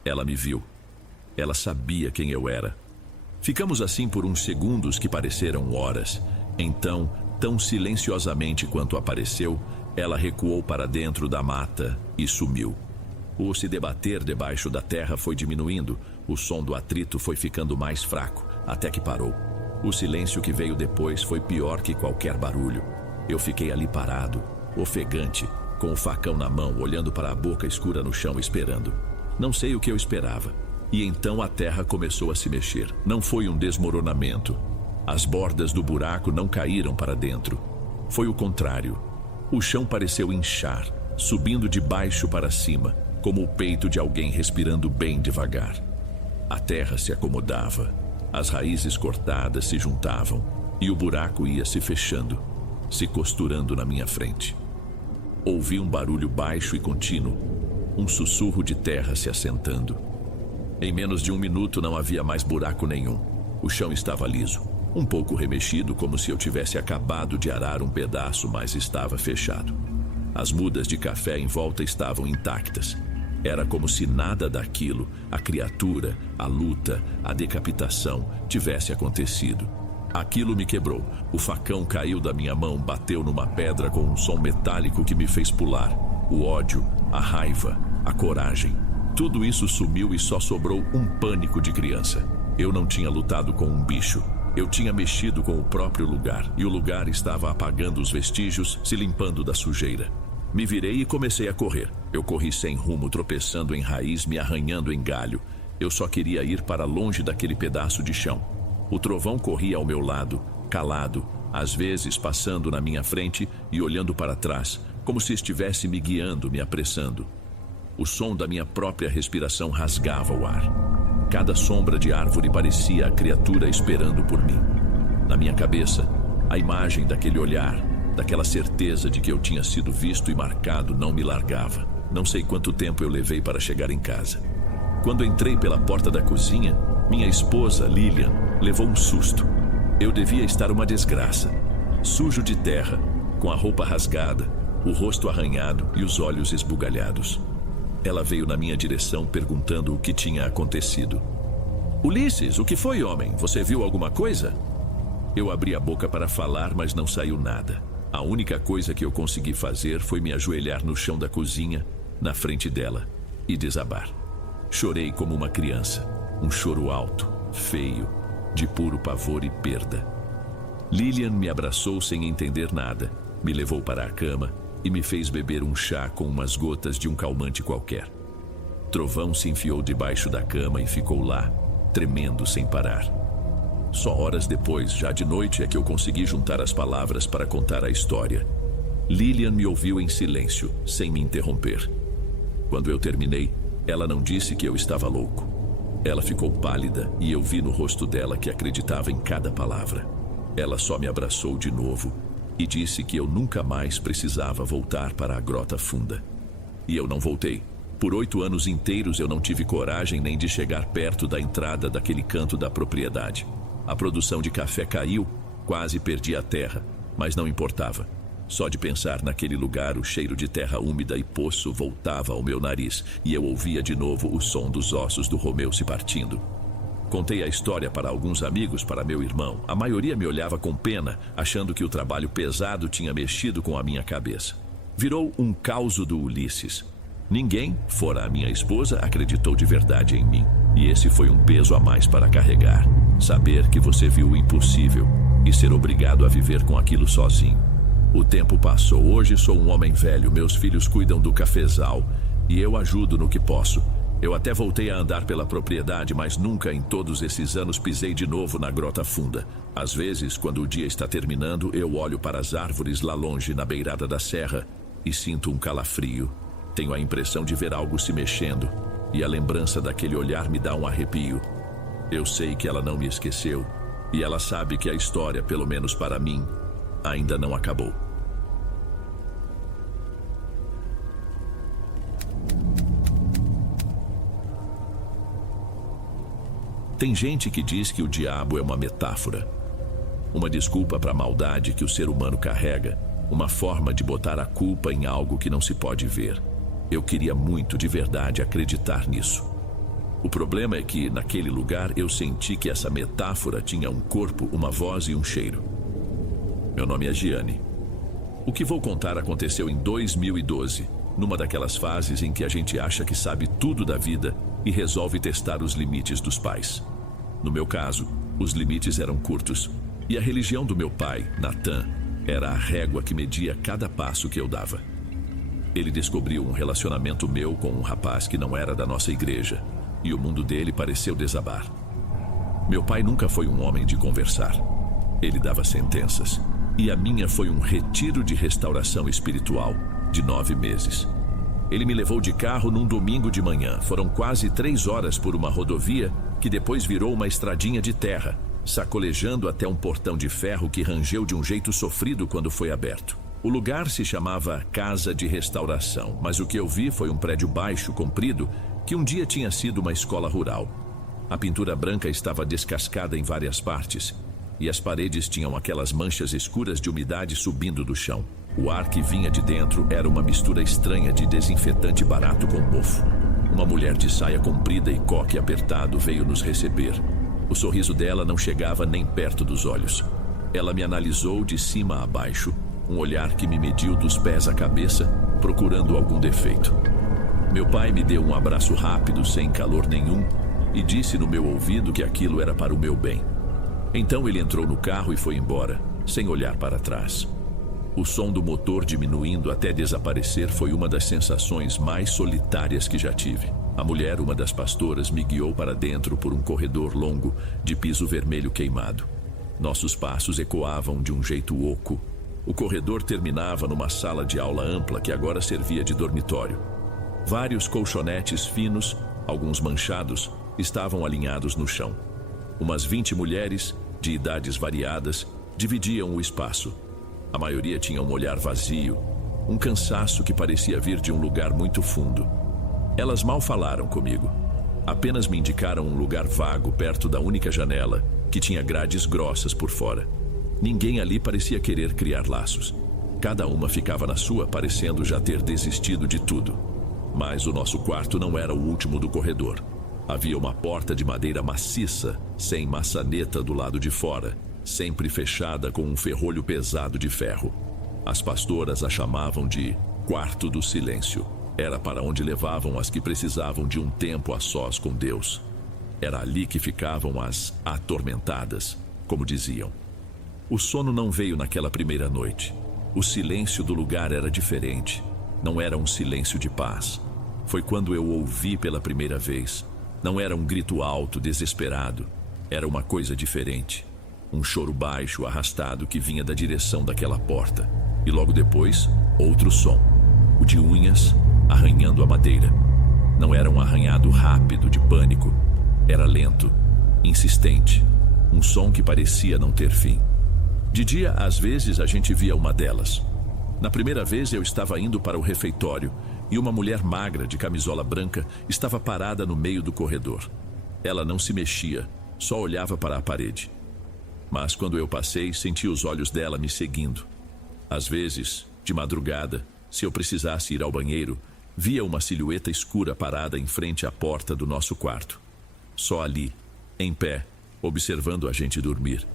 Ela me viu. Ela sabia quem eu era. Ficamos assim por uns segundos que pareceram horas. Então, tão silenciosamente quanto apareceu, ela recuou para dentro da mata e sumiu. O se debater debaixo da terra foi diminuindo, o som do atrito foi ficando mais fraco, até que parou. O silêncio que veio depois foi pior que qualquer barulho. Eu fiquei ali parado, ofegante, com o facão na mão, olhando para a boca escura no chão, esperando. Não sei o que eu esperava. E então a terra começou a se mexer. Não foi um desmoronamento. As bordas do buraco não caíram para dentro. Foi o contrário. O chão pareceu inchar, subindo de baixo para cima, como o peito de alguém respirando bem devagar. A terra se acomodava, as raízes cortadas se juntavam e o buraco ia se fechando, se costurando na minha frente. Ouvi um barulho baixo e contínuo, um sussurro de terra se assentando. Em menos de 1 minuto não havia mais buraco nenhum. O chão estava liso, um pouco remexido, como se eu tivesse acabado de arar um pedaço, mas estava fechado. As mudas de café em volta estavam intactas. Era como se nada daquilo, a criatura, a luta, a decapitação, tivesse acontecido. Aquilo me quebrou. O facão caiu da minha mão, bateu numa pedra com um som metálico que me fez pular. O ódio, a raiva, a coragem. Tudo isso sumiu e só sobrou um pânico de criança. Eu não tinha lutado com um bicho. Eu tinha mexido com o próprio lugar, e o lugar estava apagando os vestígios, se limpando da sujeira. Me virei e comecei a correr. Eu corri sem rumo, tropeçando em raiz, me arranhando em galho. Eu só queria ir para longe daquele pedaço de chão. O trovão corria ao meu lado, calado, às vezes passando na minha frente e olhando para trás, como se estivesse me guiando, me apressando. O som da minha própria respiração rasgava o ar. Cada sombra de árvore parecia a criatura esperando por mim. Na minha cabeça, a imagem daquele olhar, daquela certeza de que eu tinha sido visto e marcado, não me largava. Não sei quanto tempo eu levei para chegar em casa. Quando entrei pela porta da cozinha, minha esposa, Lilian, levou um susto. Eu devia estar uma desgraça, sujo de terra, com a roupa rasgada, o rosto arranhado e os olhos esbugalhados. Ela veio na minha direção perguntando o que tinha acontecido. Ulisses, o que foi, homem? Você viu alguma coisa? Eu abri a boca para falar, mas não saiu nada. A única coisa que eu consegui fazer foi me ajoelhar no chão da cozinha, na frente dela, e desabar. Chorei como uma criança, um choro alto, feio, de puro pavor e perda. Lilian me abraçou sem entender nada, me levou para a cama e me fez beber um chá com umas gotas de um calmante qualquer. Trovão se enfiou debaixo da cama e ficou lá, tremendo sem parar. Só horas depois, já de noite, é que eu consegui juntar as palavras para contar a história. Lilian me ouviu em silêncio, sem me interromper. Quando eu terminei, ela não disse que eu estava louco. Ela ficou pálida e eu vi no rosto dela que acreditava em cada palavra. Ela só me abraçou de novo e disse que eu nunca mais precisava voltar para a Grota Funda. E eu não voltei. Por 8 anos inteiros eu não tive coragem nem de chegar perto da entrada daquele canto da propriedade. A produção de café caiu, quase perdi a terra, mas não importava. Só de pensar naquele lugar, o cheiro de terra úmida e poço voltava ao meu nariz e eu ouvia de novo o som dos ossos do Romeu se partindo. Contei a história para alguns amigos, para meu irmão. A maioria me olhava com pena, achando que o trabalho pesado tinha mexido com a minha cabeça. Virou um caos do Ulisses. Ninguém, fora a minha esposa, acreditou de verdade em mim. E esse foi um peso a mais para carregar. Saber que você viu o impossível e ser obrigado a viver com aquilo sozinho. O tempo passou. Hoje sou um homem velho, meus filhos cuidam do cafezal e eu ajudo no que posso. Eu até voltei a andar pela propriedade, mas nunca em todos esses anos pisei de novo na Grota Funda. Às vezes, quando o dia está terminando, eu olho para as árvores lá longe, na beirada da serra, e sinto um calafrio. Tenho a impressão de ver algo se mexendo, e a lembrança daquele olhar me dá um arrepio. Eu sei que ela não me esqueceu, e ela sabe que a história, pelo menos para mim, ainda não acabou. Tem gente que diz que o diabo é uma metáfora. Uma desculpa para a maldade que o ser humano carrega, uma forma de botar a culpa em algo que não se pode ver. Eu queria muito de verdade acreditar nisso. O problema é que, naquele lugar, eu senti que essa metáfora tinha um corpo, uma voz e um cheiro. Meu nome é Gianni. O que vou contar aconteceu em 2012, numa daquelas fases em que a gente acha que sabe tudo da vida e resolve testar os limites dos pais. No meu caso, os limites eram curtos, e a religião do meu pai, Nathan, era a régua que media cada passo que eu dava. Ele descobriu um relacionamento meu com um rapaz que não era da nossa igreja, e o mundo dele pareceu desabar. Meu pai nunca foi um homem de conversar. Ele dava sentenças, e a minha foi um retiro de restauração espiritual de 9 meses. Ele me levou de carro num domingo de manhã. Foram quase 3 horas por uma rodovia que depois virou uma estradinha de terra, sacolejando até um portão de ferro que rangeu de um jeito sofrido quando foi aberto. O lugar se chamava Casa de Restauração, mas o que eu vi foi um prédio baixo, comprido, que um dia tinha sido uma escola rural. A pintura branca estava descascada em várias partes, e as paredes tinham aquelas manchas escuras de umidade subindo do chão. O ar que vinha de dentro era uma mistura estranha de desinfetante barato com mofo. Uma mulher de saia comprida e coque apertado veio nos receber. O sorriso dela não chegava nem perto dos olhos. Ela me analisou de cima a baixo, um olhar que me mediu dos pés à cabeça, procurando algum defeito. Meu pai me deu um abraço rápido, sem calor nenhum, e disse no meu ouvido que aquilo era para o meu bem. Então ele entrou no carro e foi embora, sem olhar para trás. O som do motor diminuindo até desaparecer foi uma das sensações mais solitárias que já tive. A mulher, uma das pastoras, me guiou para dentro por um corredor longo de piso vermelho queimado. Nossos passos ecoavam de um jeito oco. O corredor terminava numa sala de aula ampla que agora servia de dormitório. Vários colchonetes finos, alguns manchados, estavam alinhados no chão. Umas 20 mulheres, de idades variadas, dividiam o espaço. A maioria tinha um olhar vazio, um cansaço que parecia vir de um lugar muito fundo. Elas mal falaram comigo. Apenas me indicaram um lugar vago perto da única janela, que tinha grades grossas por fora. Ninguém ali parecia querer criar laços. Cada uma ficava na sua, parecendo já ter desistido de tudo. Mas o nosso quarto não era o último do corredor. Havia uma porta de madeira maciça, sem maçaneta do lado de fora, sempre fechada com um ferrolho pesado de ferro. As pastoras a chamavam de Quarto do Silêncio. Era para onde levavam as que precisavam de um tempo a sós com Deus. Era ali que ficavam as atormentadas, como diziam. O sono não veio naquela primeira noite. O silêncio do lugar era diferente. Não era um silêncio de paz. Foi quando eu ouvi pela primeira vez. Não era um grito alto, desesperado. Era uma coisa diferente. Um choro baixo, arrastado, que vinha da direção daquela porta. E logo depois, outro som. O de unhas arranhando a madeira. Não era um arranhado rápido de pânico. Era lento, insistente. Um som que parecia não ter fim. De dia, às vezes, a gente via uma delas. Na primeira vez, eu estava indo para o refeitório e uma mulher magra de camisola branca estava parada no meio do corredor. Ela não se mexia, só olhava para a parede. Mas quando eu passei, senti os olhos dela me seguindo. Às vezes, de madrugada, se eu precisasse ir ao banheiro, via uma silhueta escura parada em frente à porta do nosso quarto. Só ali, em pé, observando a gente dormir.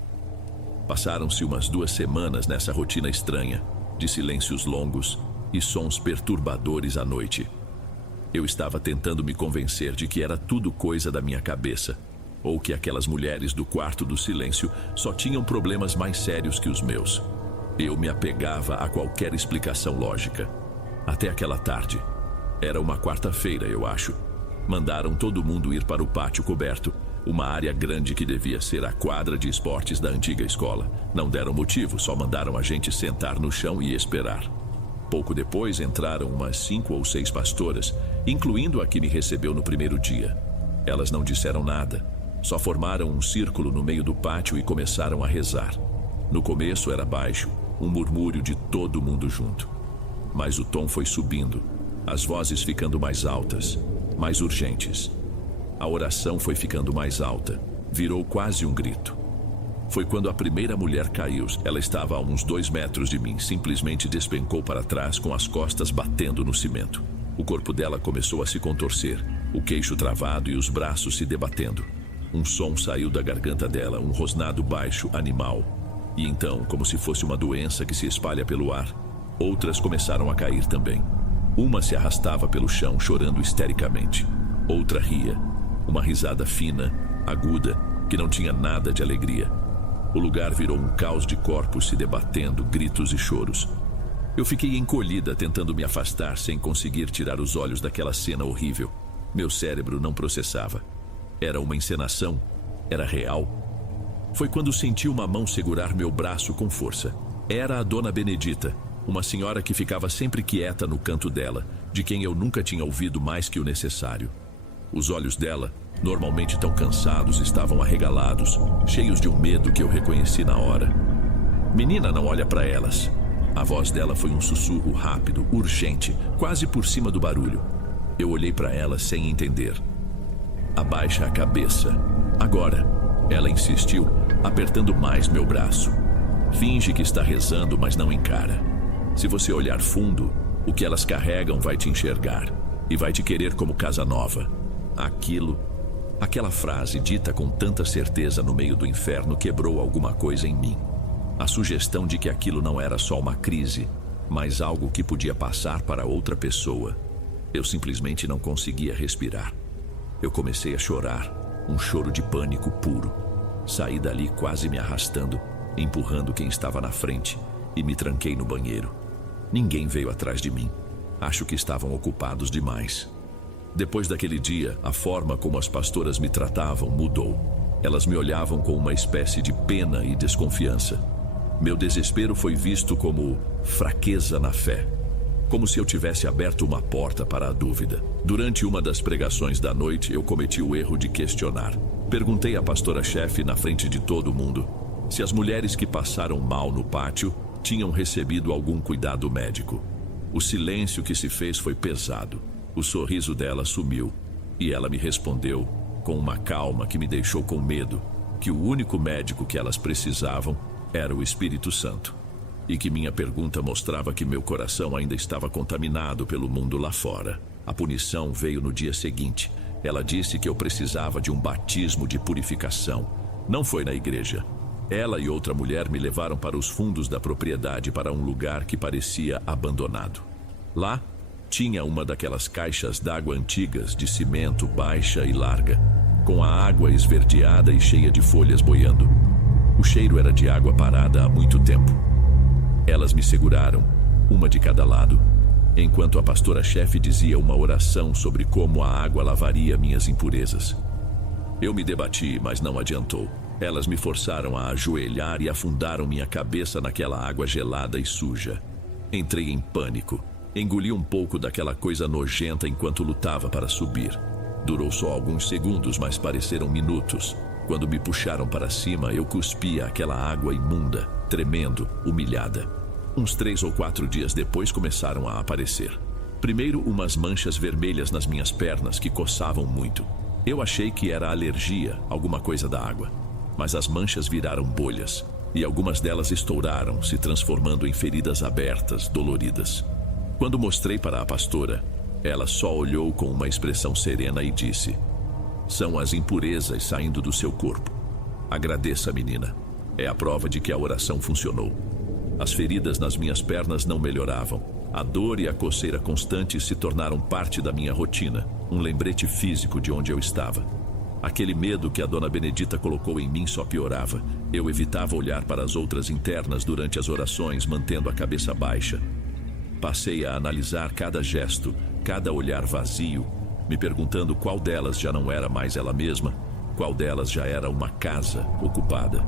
Passaram-se umas 2 semanas nessa rotina estranha, de silêncios longos e sons perturbadores à noite. Eu estava tentando me convencer de que era tudo coisa da minha cabeça, ou que aquelas mulheres do Quarto do Silêncio só tinham problemas mais sérios que os meus. Eu me apegava a qualquer explicação lógica. Até aquela tarde. Era uma quarta-feira, eu acho. Mandaram todo mundo ir para o pátio coberto, uma área grande que devia ser a quadra de esportes da antiga escola. Não deram motivo, só mandaram a gente sentar no chão e esperar. Pouco depois entraram umas 5 ou 6 pastoras, incluindo a que me recebeu no primeiro dia. Elas não disseram nada, só formaram um círculo no meio do pátio e começaram a rezar. No começo era baixo, um murmúrio de todo mundo junto. Mas o tom foi subindo, as vozes ficando mais altas, mais urgentes. A oração foi ficando mais alta, virou quase um grito. Foi quando a primeira mulher caiu. Ela estava a uns 2 metros de mim, simplesmente despencou para trás com as costas batendo no cimento. O corpo dela começou a se contorcer, o queixo travado e os braços se debatendo. Um som saiu da garganta dela, um rosnado baixo, animal. E então, como se fosse uma doença que se espalha pelo ar, outras começaram a cair também. Uma se arrastava pelo chão, chorando histericamente. Outra ria, uma risada fina, aguda, que não tinha nada de alegria. O lugar virou um caos de corpos se debatendo, gritos e choros. Eu fiquei encolhida, tentando me afastar, sem conseguir tirar os olhos daquela cena horrível. Meu cérebro não processava. Era uma encenação? Era real? Foi quando senti uma mão segurar meu braço com força. Era a Dona Benedita, uma senhora que ficava sempre quieta no canto dela, de quem eu nunca tinha ouvido mais que o necessário. Os olhos dela, normalmente tão cansados, estavam arregalados, cheios de um medo que eu reconheci na hora. Menina, não olha para elas. A voz dela foi um sussurro rápido, urgente, quase por cima do barulho. Eu olhei para ela sem entender. Abaixa a cabeça. Agora. Ela insistiu, apertando mais meu braço. Finge que está rezando, mas não encara. Se você olhar fundo, o que elas carregam vai te enxergar e vai te querer como casa nova. Aquela frase dita com tanta certeza no meio do inferno quebrou alguma coisa em mim. A sugestão de que aquilo não era só uma crise, mas algo que podia passar para outra pessoa. Eu simplesmente não conseguia respirar. Eu comecei a chorar, um choro de pânico puro. Saí dali quase me arrastando, empurrando quem estava na frente, e me tranquei no banheiro. Ninguém veio atrás de mim. Acho que estavam ocupados demais. Depois daquele dia, a forma como as pastoras me tratavam mudou. Elas me olhavam com uma espécie de pena e desconfiança. Meu desespero foi visto como fraqueza na fé. Como se eu tivesse aberto uma porta para a dúvida. Durante uma das pregações da noite, eu cometi o erro de questionar. Perguntei à pastora-chefe na frente de todo mundo se as mulheres que passaram mal no pátio tinham recebido algum cuidado médico. O silêncio que se fez foi pesado. O sorriso dela sumiu e ela me respondeu com uma calma que me deixou com medo, que o único médico que elas precisavam era o Espírito Santo, e que minha pergunta mostrava que meu coração ainda estava contaminado pelo mundo lá fora. A punição veio no dia seguinte. Ela disse que eu precisava de um batismo de purificação. Não foi na igreja. Ela e outra mulher me levaram para os fundos da propriedade, para um lugar que parecia abandonado. Lá, tinha uma daquelas caixas d'água antigas, de cimento, baixa e larga, com a água esverdeada e cheia de folhas boiando. O cheiro era de água parada há muito tempo. Elas me seguraram, uma de cada lado, enquanto a pastora-chefe dizia uma oração sobre como a água lavaria minhas impurezas. Eu me debati, mas não adiantou. Elas me forçaram a ajoelhar e afundaram minha cabeça naquela água gelada e suja. Entrei em pânico. Engoli um pouco daquela coisa nojenta enquanto lutava para subir. Durou só alguns segundos, mas pareceram minutos. Quando me puxaram para cima, eu cuspia aquela água imunda, tremendo, humilhada. Uns 3 ou 4 dias depois começaram a aparecer. Primeiro, umas manchas vermelhas nas minhas pernas que coçavam muito. Eu achei que era alergia, alguma coisa da água. Mas as manchas viraram bolhas, e algumas delas estouraram, se transformando em feridas abertas, doloridas. Quando mostrei para a pastora, ela só olhou com uma expressão serena e disse: "São as impurezas saindo do seu corpo. Agradeça, menina. É a prova de que a oração funcionou." As feridas nas minhas pernas não melhoravam. A dor e a coceira constantes se tornaram parte da minha rotina, um lembrete físico de onde eu estava. Aquele medo que a Dona Benedita colocou em mim só piorava. Eu evitava olhar para as outras internas durante as orações, mantendo a cabeça baixa. Passei a analisar cada gesto, cada olhar vazio, me perguntando qual delas já não era mais ela mesma, qual delas já era uma casa ocupada.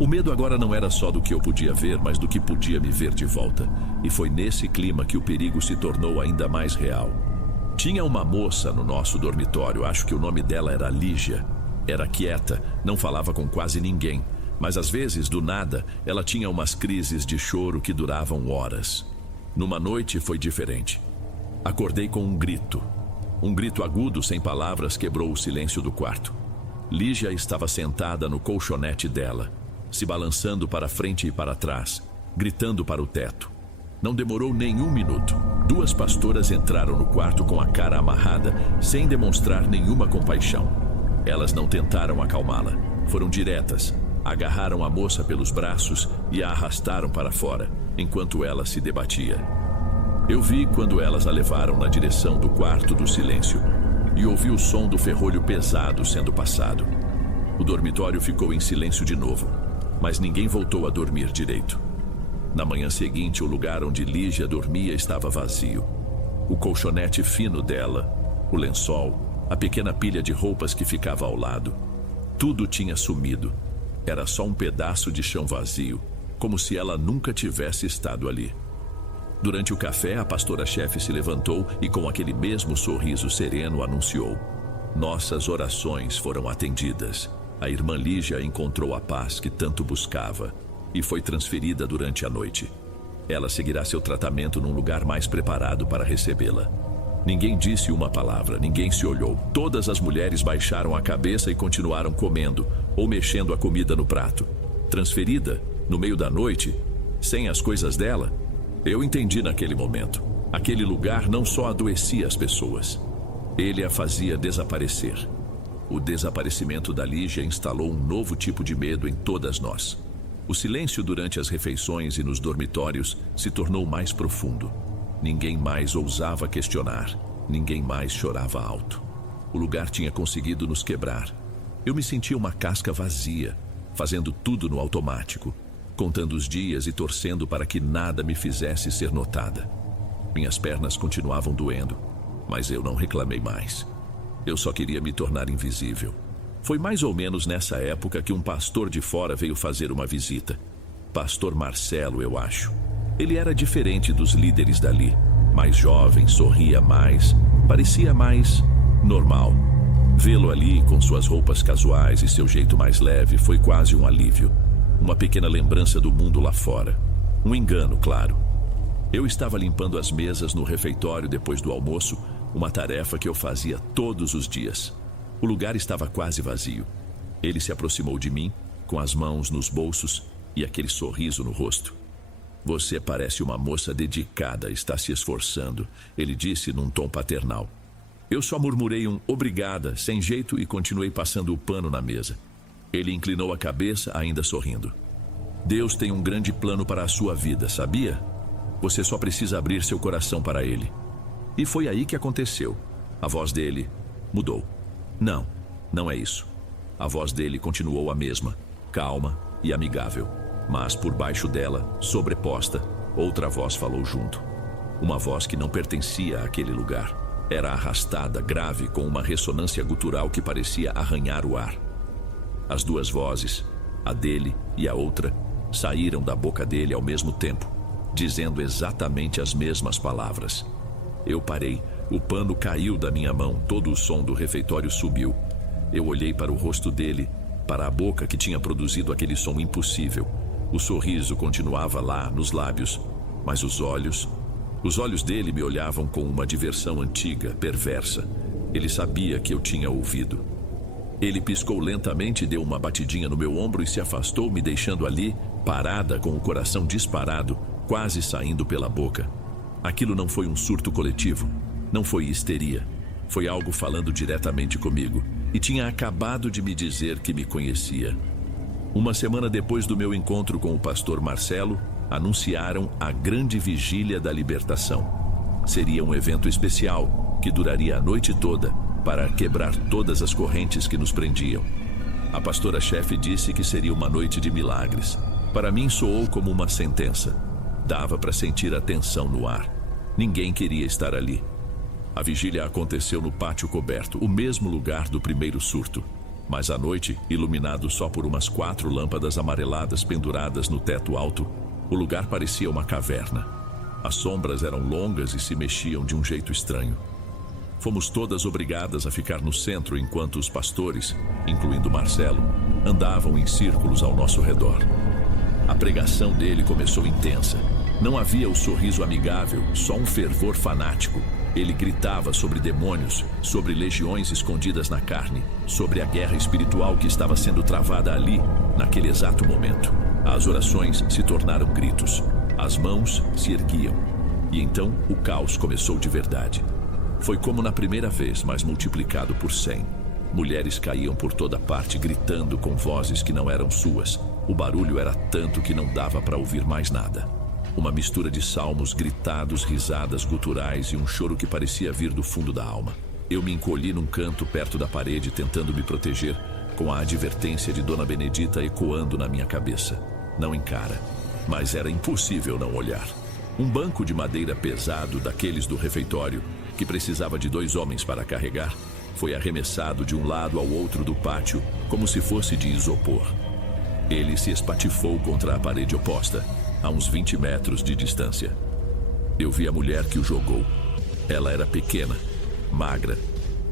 O medo agora não era só do que eu podia ver, mas do que podia me ver de volta. E foi nesse clima que o perigo se tornou ainda mais real. Tinha uma moça no nosso dormitório, acho que o nome dela era Lígia. Era quieta, não falava com quase ninguém, mas às vezes, do nada, ela tinha umas crises de choro que duravam horas. Numa noite foi diferente. Acordei com um grito. Um grito agudo, sem palavras, quebrou o silêncio do quarto. Lígia estava sentada no colchonete dela, se balançando para frente e para trás, gritando para o teto. Não demorou nem um minuto. 2 pastoras entraram no quarto com a cara amarrada, sem demonstrar nenhuma compaixão. Elas não tentaram acalmá-la. Foram diretas, agarraram a moça pelos braços e a arrastaram para fora, enquanto ela se debatia. Eu vi quando elas a levaram na direção do quarto do silêncio e ouvi o som do ferrolho pesado sendo passado. O dormitório ficou em silêncio de novo, mas ninguém voltou a dormir direito. Na manhã seguinte, o lugar onde Lígia dormia estava vazio. O colchonete fino dela, o lençol, a pequena pilha de roupas que ficava ao lado. Tudo tinha sumido. Era só um pedaço de chão vazio, como se ela nunca tivesse estado ali. Durante o café, a pastora-chefe se levantou e, com aquele mesmo sorriso sereno, anunciou: nossas orações foram atendidas. A irmã Lígia encontrou a paz que tanto buscava e foi transferida durante a noite. Ela seguirá seu tratamento num lugar mais preparado para recebê-la. Ninguém disse uma palavra, ninguém se olhou. Todas as mulheres baixaram a cabeça e continuaram comendo ou mexendo a comida no prato. Transferida, no meio da noite, sem as coisas dela? Eu entendi naquele momento. Aquele lugar não só adoecia as pessoas, ele a fazia desaparecer. O desaparecimento da Lígia instalou um novo tipo de medo em todas nós. O silêncio durante as refeições e nos dormitórios se tornou mais profundo. Ninguém mais ousava questionar, ninguém mais chorava alto. O lugar tinha conseguido nos quebrar. Eu me sentia uma casca vazia, fazendo tudo no automático, contando os dias e torcendo para que nada me fizesse ser notada. Minhas pernas continuavam doendo, mas eu não reclamei mais. Eu só queria me tornar invisível. Foi mais ou menos nessa época que um pastor de fora veio fazer uma visita. Pastor Marcelo, eu acho. Ele era diferente dos líderes dali. Mais jovem, sorria mais, parecia mais normal. Vê-lo ali com suas roupas casuais e seu jeito mais leve foi quase um alívio. Uma pequena lembrança do mundo lá fora. Um engano, claro. Eu estava limpando as mesas no refeitório depois do almoço, uma tarefa que eu fazia todos os dias. O lugar estava quase vazio. Ele se aproximou de mim, com as mãos nos bolsos e aquele sorriso no rosto. Você parece uma moça dedicada, está se esforçando, ele disse num tom paternal. Eu só murmurei um obrigada, sem jeito, e continuei passando o pano na mesa. Ele inclinou a cabeça, ainda sorrindo. Deus tem um grande plano para a sua vida, sabia? Você só precisa abrir seu coração para ele. E foi aí que aconteceu. A voz dele mudou. Não, não é isso. A voz dele continuou a mesma, calma e amigável. Mas por baixo dela, sobreposta, outra voz falou junto. Uma voz que não pertencia àquele lugar. Era arrastada, grave, com uma ressonância gutural que parecia arranhar o ar. As duas vozes, a dele e a outra, saíram da boca dele ao mesmo tempo, dizendo exatamente as mesmas palavras. Eu parei, o pano caiu da minha mão, todo o som do refeitório subiu. Eu olhei para o rosto dele, para a boca que tinha produzido aquele som impossível. O sorriso continuava lá, nos lábios, mas os olhos dele me olhavam com uma diversão antiga, perversa. Ele sabia que eu tinha ouvido. Ele piscou lentamente, deu uma batidinha no meu ombro e se afastou, me deixando ali, parada, com o coração disparado, quase saindo pela boca. Aquilo não foi um surto coletivo, não foi histeria. Foi algo falando diretamente comigo e tinha acabado de me dizer que me conhecia. Uma semana depois do meu encontro com o pastor Marcelo, anunciaram a Grande Vigília da Libertação. Seria um evento especial que duraria a noite toda para quebrar todas as correntes que nos prendiam. A pastora-chefe disse que seria uma noite de milagres. Para mim soou como uma sentença. Dava para sentir a tensão no ar. Ninguém queria estar ali. A vigília aconteceu no pátio coberto, o mesmo lugar do primeiro surto. Mas à noite, iluminado só por umas 4 lâmpadas amareladas penduradas no teto alto, o lugar parecia uma caverna. As sombras eram longas e se mexiam de um jeito estranho. Fomos todas obrigadas a ficar no centro enquanto os pastores, incluindo Marcelo, andavam em círculos ao nosso redor. A pregação dele começou intensa. Não havia o sorriso amigável, só um fervor fanático. Ele gritava sobre demônios, sobre legiões escondidas na carne, sobre a guerra espiritual que estava sendo travada ali, naquele exato momento. As orações se tornaram gritos, as mãos se erguiam, e então o caos começou de verdade. Foi como na primeira vez, mas multiplicado por 100. Mulheres caíam por toda parte, gritando com vozes que não eram suas. O barulho era tanto que não dava para ouvir mais nada. Uma mistura de salmos gritados, risadas guturais e um choro que parecia vir do fundo da alma. Eu me encolhi num canto perto da parede, tentando me proteger, com a advertência de Dona Benedita ecoando na minha cabeça. Não encara. Mas era impossível não olhar. Um banco de madeira pesado, daqueles do refeitório, que precisava de 2 homens para carregar, foi arremessado de um lado ao outro do pátio, como se fosse de isopor. Ele se espatifou contra a parede oposta, a uns 20 metros de distância. Eu vi a mulher que o jogou. Ela era pequena, magra,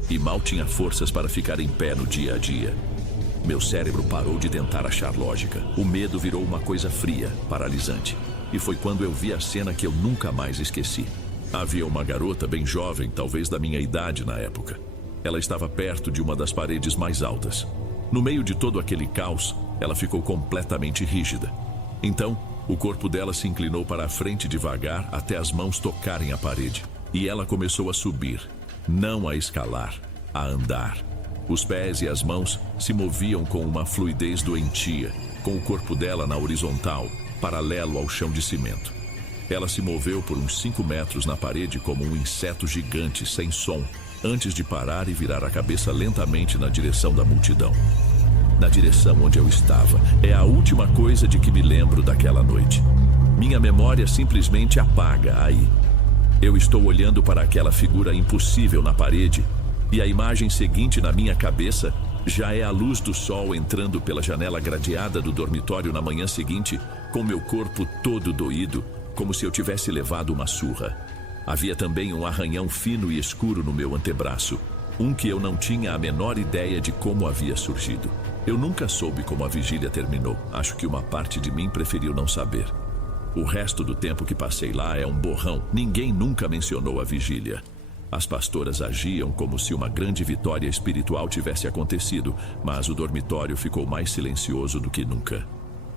e mal tinha forças para ficar em pé no dia a dia. Meu cérebro parou de tentar achar lógica. O medo virou uma coisa fria, paralisante. E foi quando eu vi a cena que eu nunca mais esqueci. Havia uma garota bem jovem, talvez da minha idade na época. Ela estava perto de uma das paredes mais altas. No meio de todo aquele caos, ela ficou completamente rígida. Então, o corpo dela se inclinou para a frente devagar até as mãos tocarem a parede. E ela começou a subir, não a escalar, a andar. Os pés e as mãos se moviam com uma fluidez doentia, com o corpo dela na horizontal, paralelo ao chão de cimento. Ela se moveu por uns 5 metros na parede como um inseto gigante sem som, antes de parar e virar a cabeça lentamente na direção da multidão. Na direção onde eu estava. É a última coisa de que me lembro daquela noite. Minha memória simplesmente apaga aí. Eu estou olhando para aquela figura impossível na parede, e a imagem seguinte na minha cabeça já é a luz do sol entrando pela janela gradeada do dormitório na manhã seguinte, com meu corpo todo doído, como se eu tivesse levado uma surra. Havia também um arranhão fino e escuro no meu antebraço, um que eu não tinha a menor ideia de como havia surgido. Eu nunca soube como a vigília terminou. Acho que uma parte de mim preferiu não saber. O resto do tempo que passei lá é um borrão. Ninguém nunca mencionou a vigília. As pastoras agiam como se uma grande vitória espiritual tivesse acontecido, mas o dormitório ficou mais silencioso do que nunca.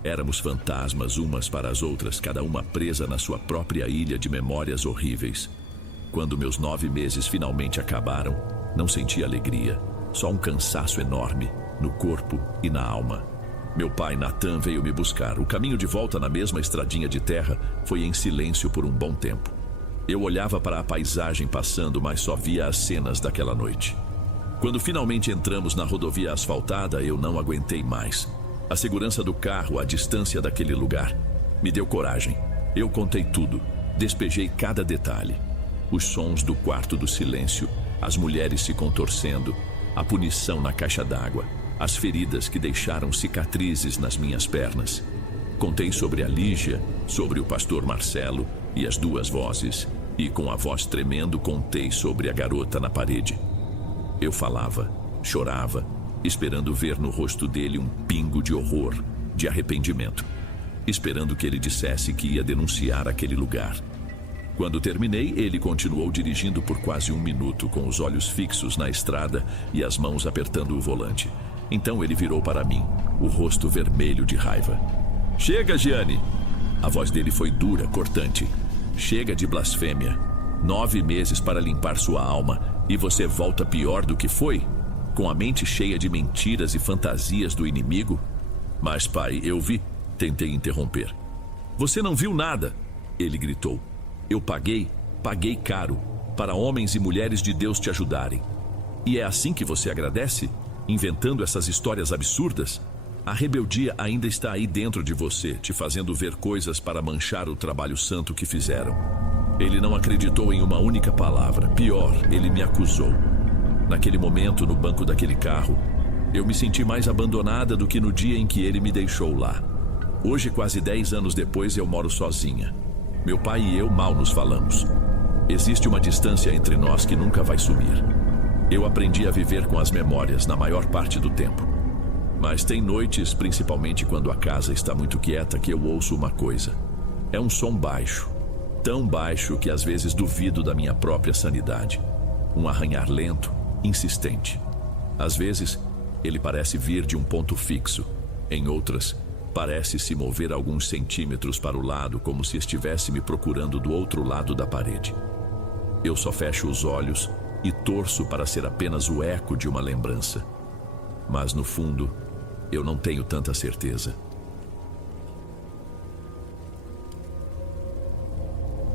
Éramos fantasmas umas para as outras, cada uma presa na sua própria ilha de memórias horríveis. Quando meus 9 meses finalmente acabaram, não senti alegria, só um cansaço enorme, no corpo e na alma. Meu pai, Nathan, veio me buscar. O caminho de volta na mesma estradinha de terra foi em silêncio por um bom tempo. Eu olhava para a paisagem passando, mas só via as cenas daquela noite. Quando finalmente entramos na rodovia asfaltada, eu não aguentei mais. A segurança do carro, a distância daquele lugar, me deu coragem. Eu contei tudo, despejei cada detalhe. Os sons do quarto do silêncio, as mulheres se contorcendo, a punição na caixa d'água, as feridas que deixaram cicatrizes nas minhas pernas. Contei sobre a Lígia, sobre o pastor Marcelo e as 2 vozes, e com a voz tremendo contei sobre a garota na parede. Eu falava, chorava, esperando ver no rosto dele um pingo de horror, de arrependimento, esperando que ele dissesse que ia denunciar aquele lugar. Quando terminei, ele continuou dirigindo por quase 1 minuto, com os olhos fixos na estrada e as mãos apertando o volante. Então ele virou para mim, o rosto vermelho de raiva. "Chega, Gianni!" A voz dele foi dura, cortante. "Chega de blasfêmia. 9 meses para limpar sua alma e você volta pior do que foi? Com a mente cheia de mentiras e fantasias do inimigo?" "Mas, pai, eu vi..." Tentei interromper. "Você não viu nada!" Ele gritou. "Eu paguei caro, para homens e mulheres de Deus te ajudarem. E é assim que você agradece? Inventando essas histórias absurdas? A rebeldia ainda está aí dentro de você, te fazendo ver coisas para manchar o trabalho santo que fizeram." Ele não acreditou em uma única palavra. Pior, ele me acusou. Naquele momento, no banco daquele carro, eu me senti mais abandonada do que no dia em que ele me deixou lá. Hoje, quase 10 anos depois, eu moro sozinha. Meu pai e eu mal nos falamos. Existe uma distância entre nós que nunca vai sumir. Eu aprendi a viver com as memórias na maior parte do tempo. Mas tem noites, principalmente quando a casa está muito quieta, que eu ouço uma coisa. É um som baixo, tão baixo que às vezes duvido da minha própria sanidade. Um arranhar lento, insistente. Às vezes, ele parece vir de um ponto fixo. Em outras, parece se mover alguns centímetros para o lado, como se estivesse me procurando do outro lado da parede. Eu só fecho os olhos e torço para ser apenas o eco de uma lembrança. Mas no fundo, eu não tenho tanta certeza.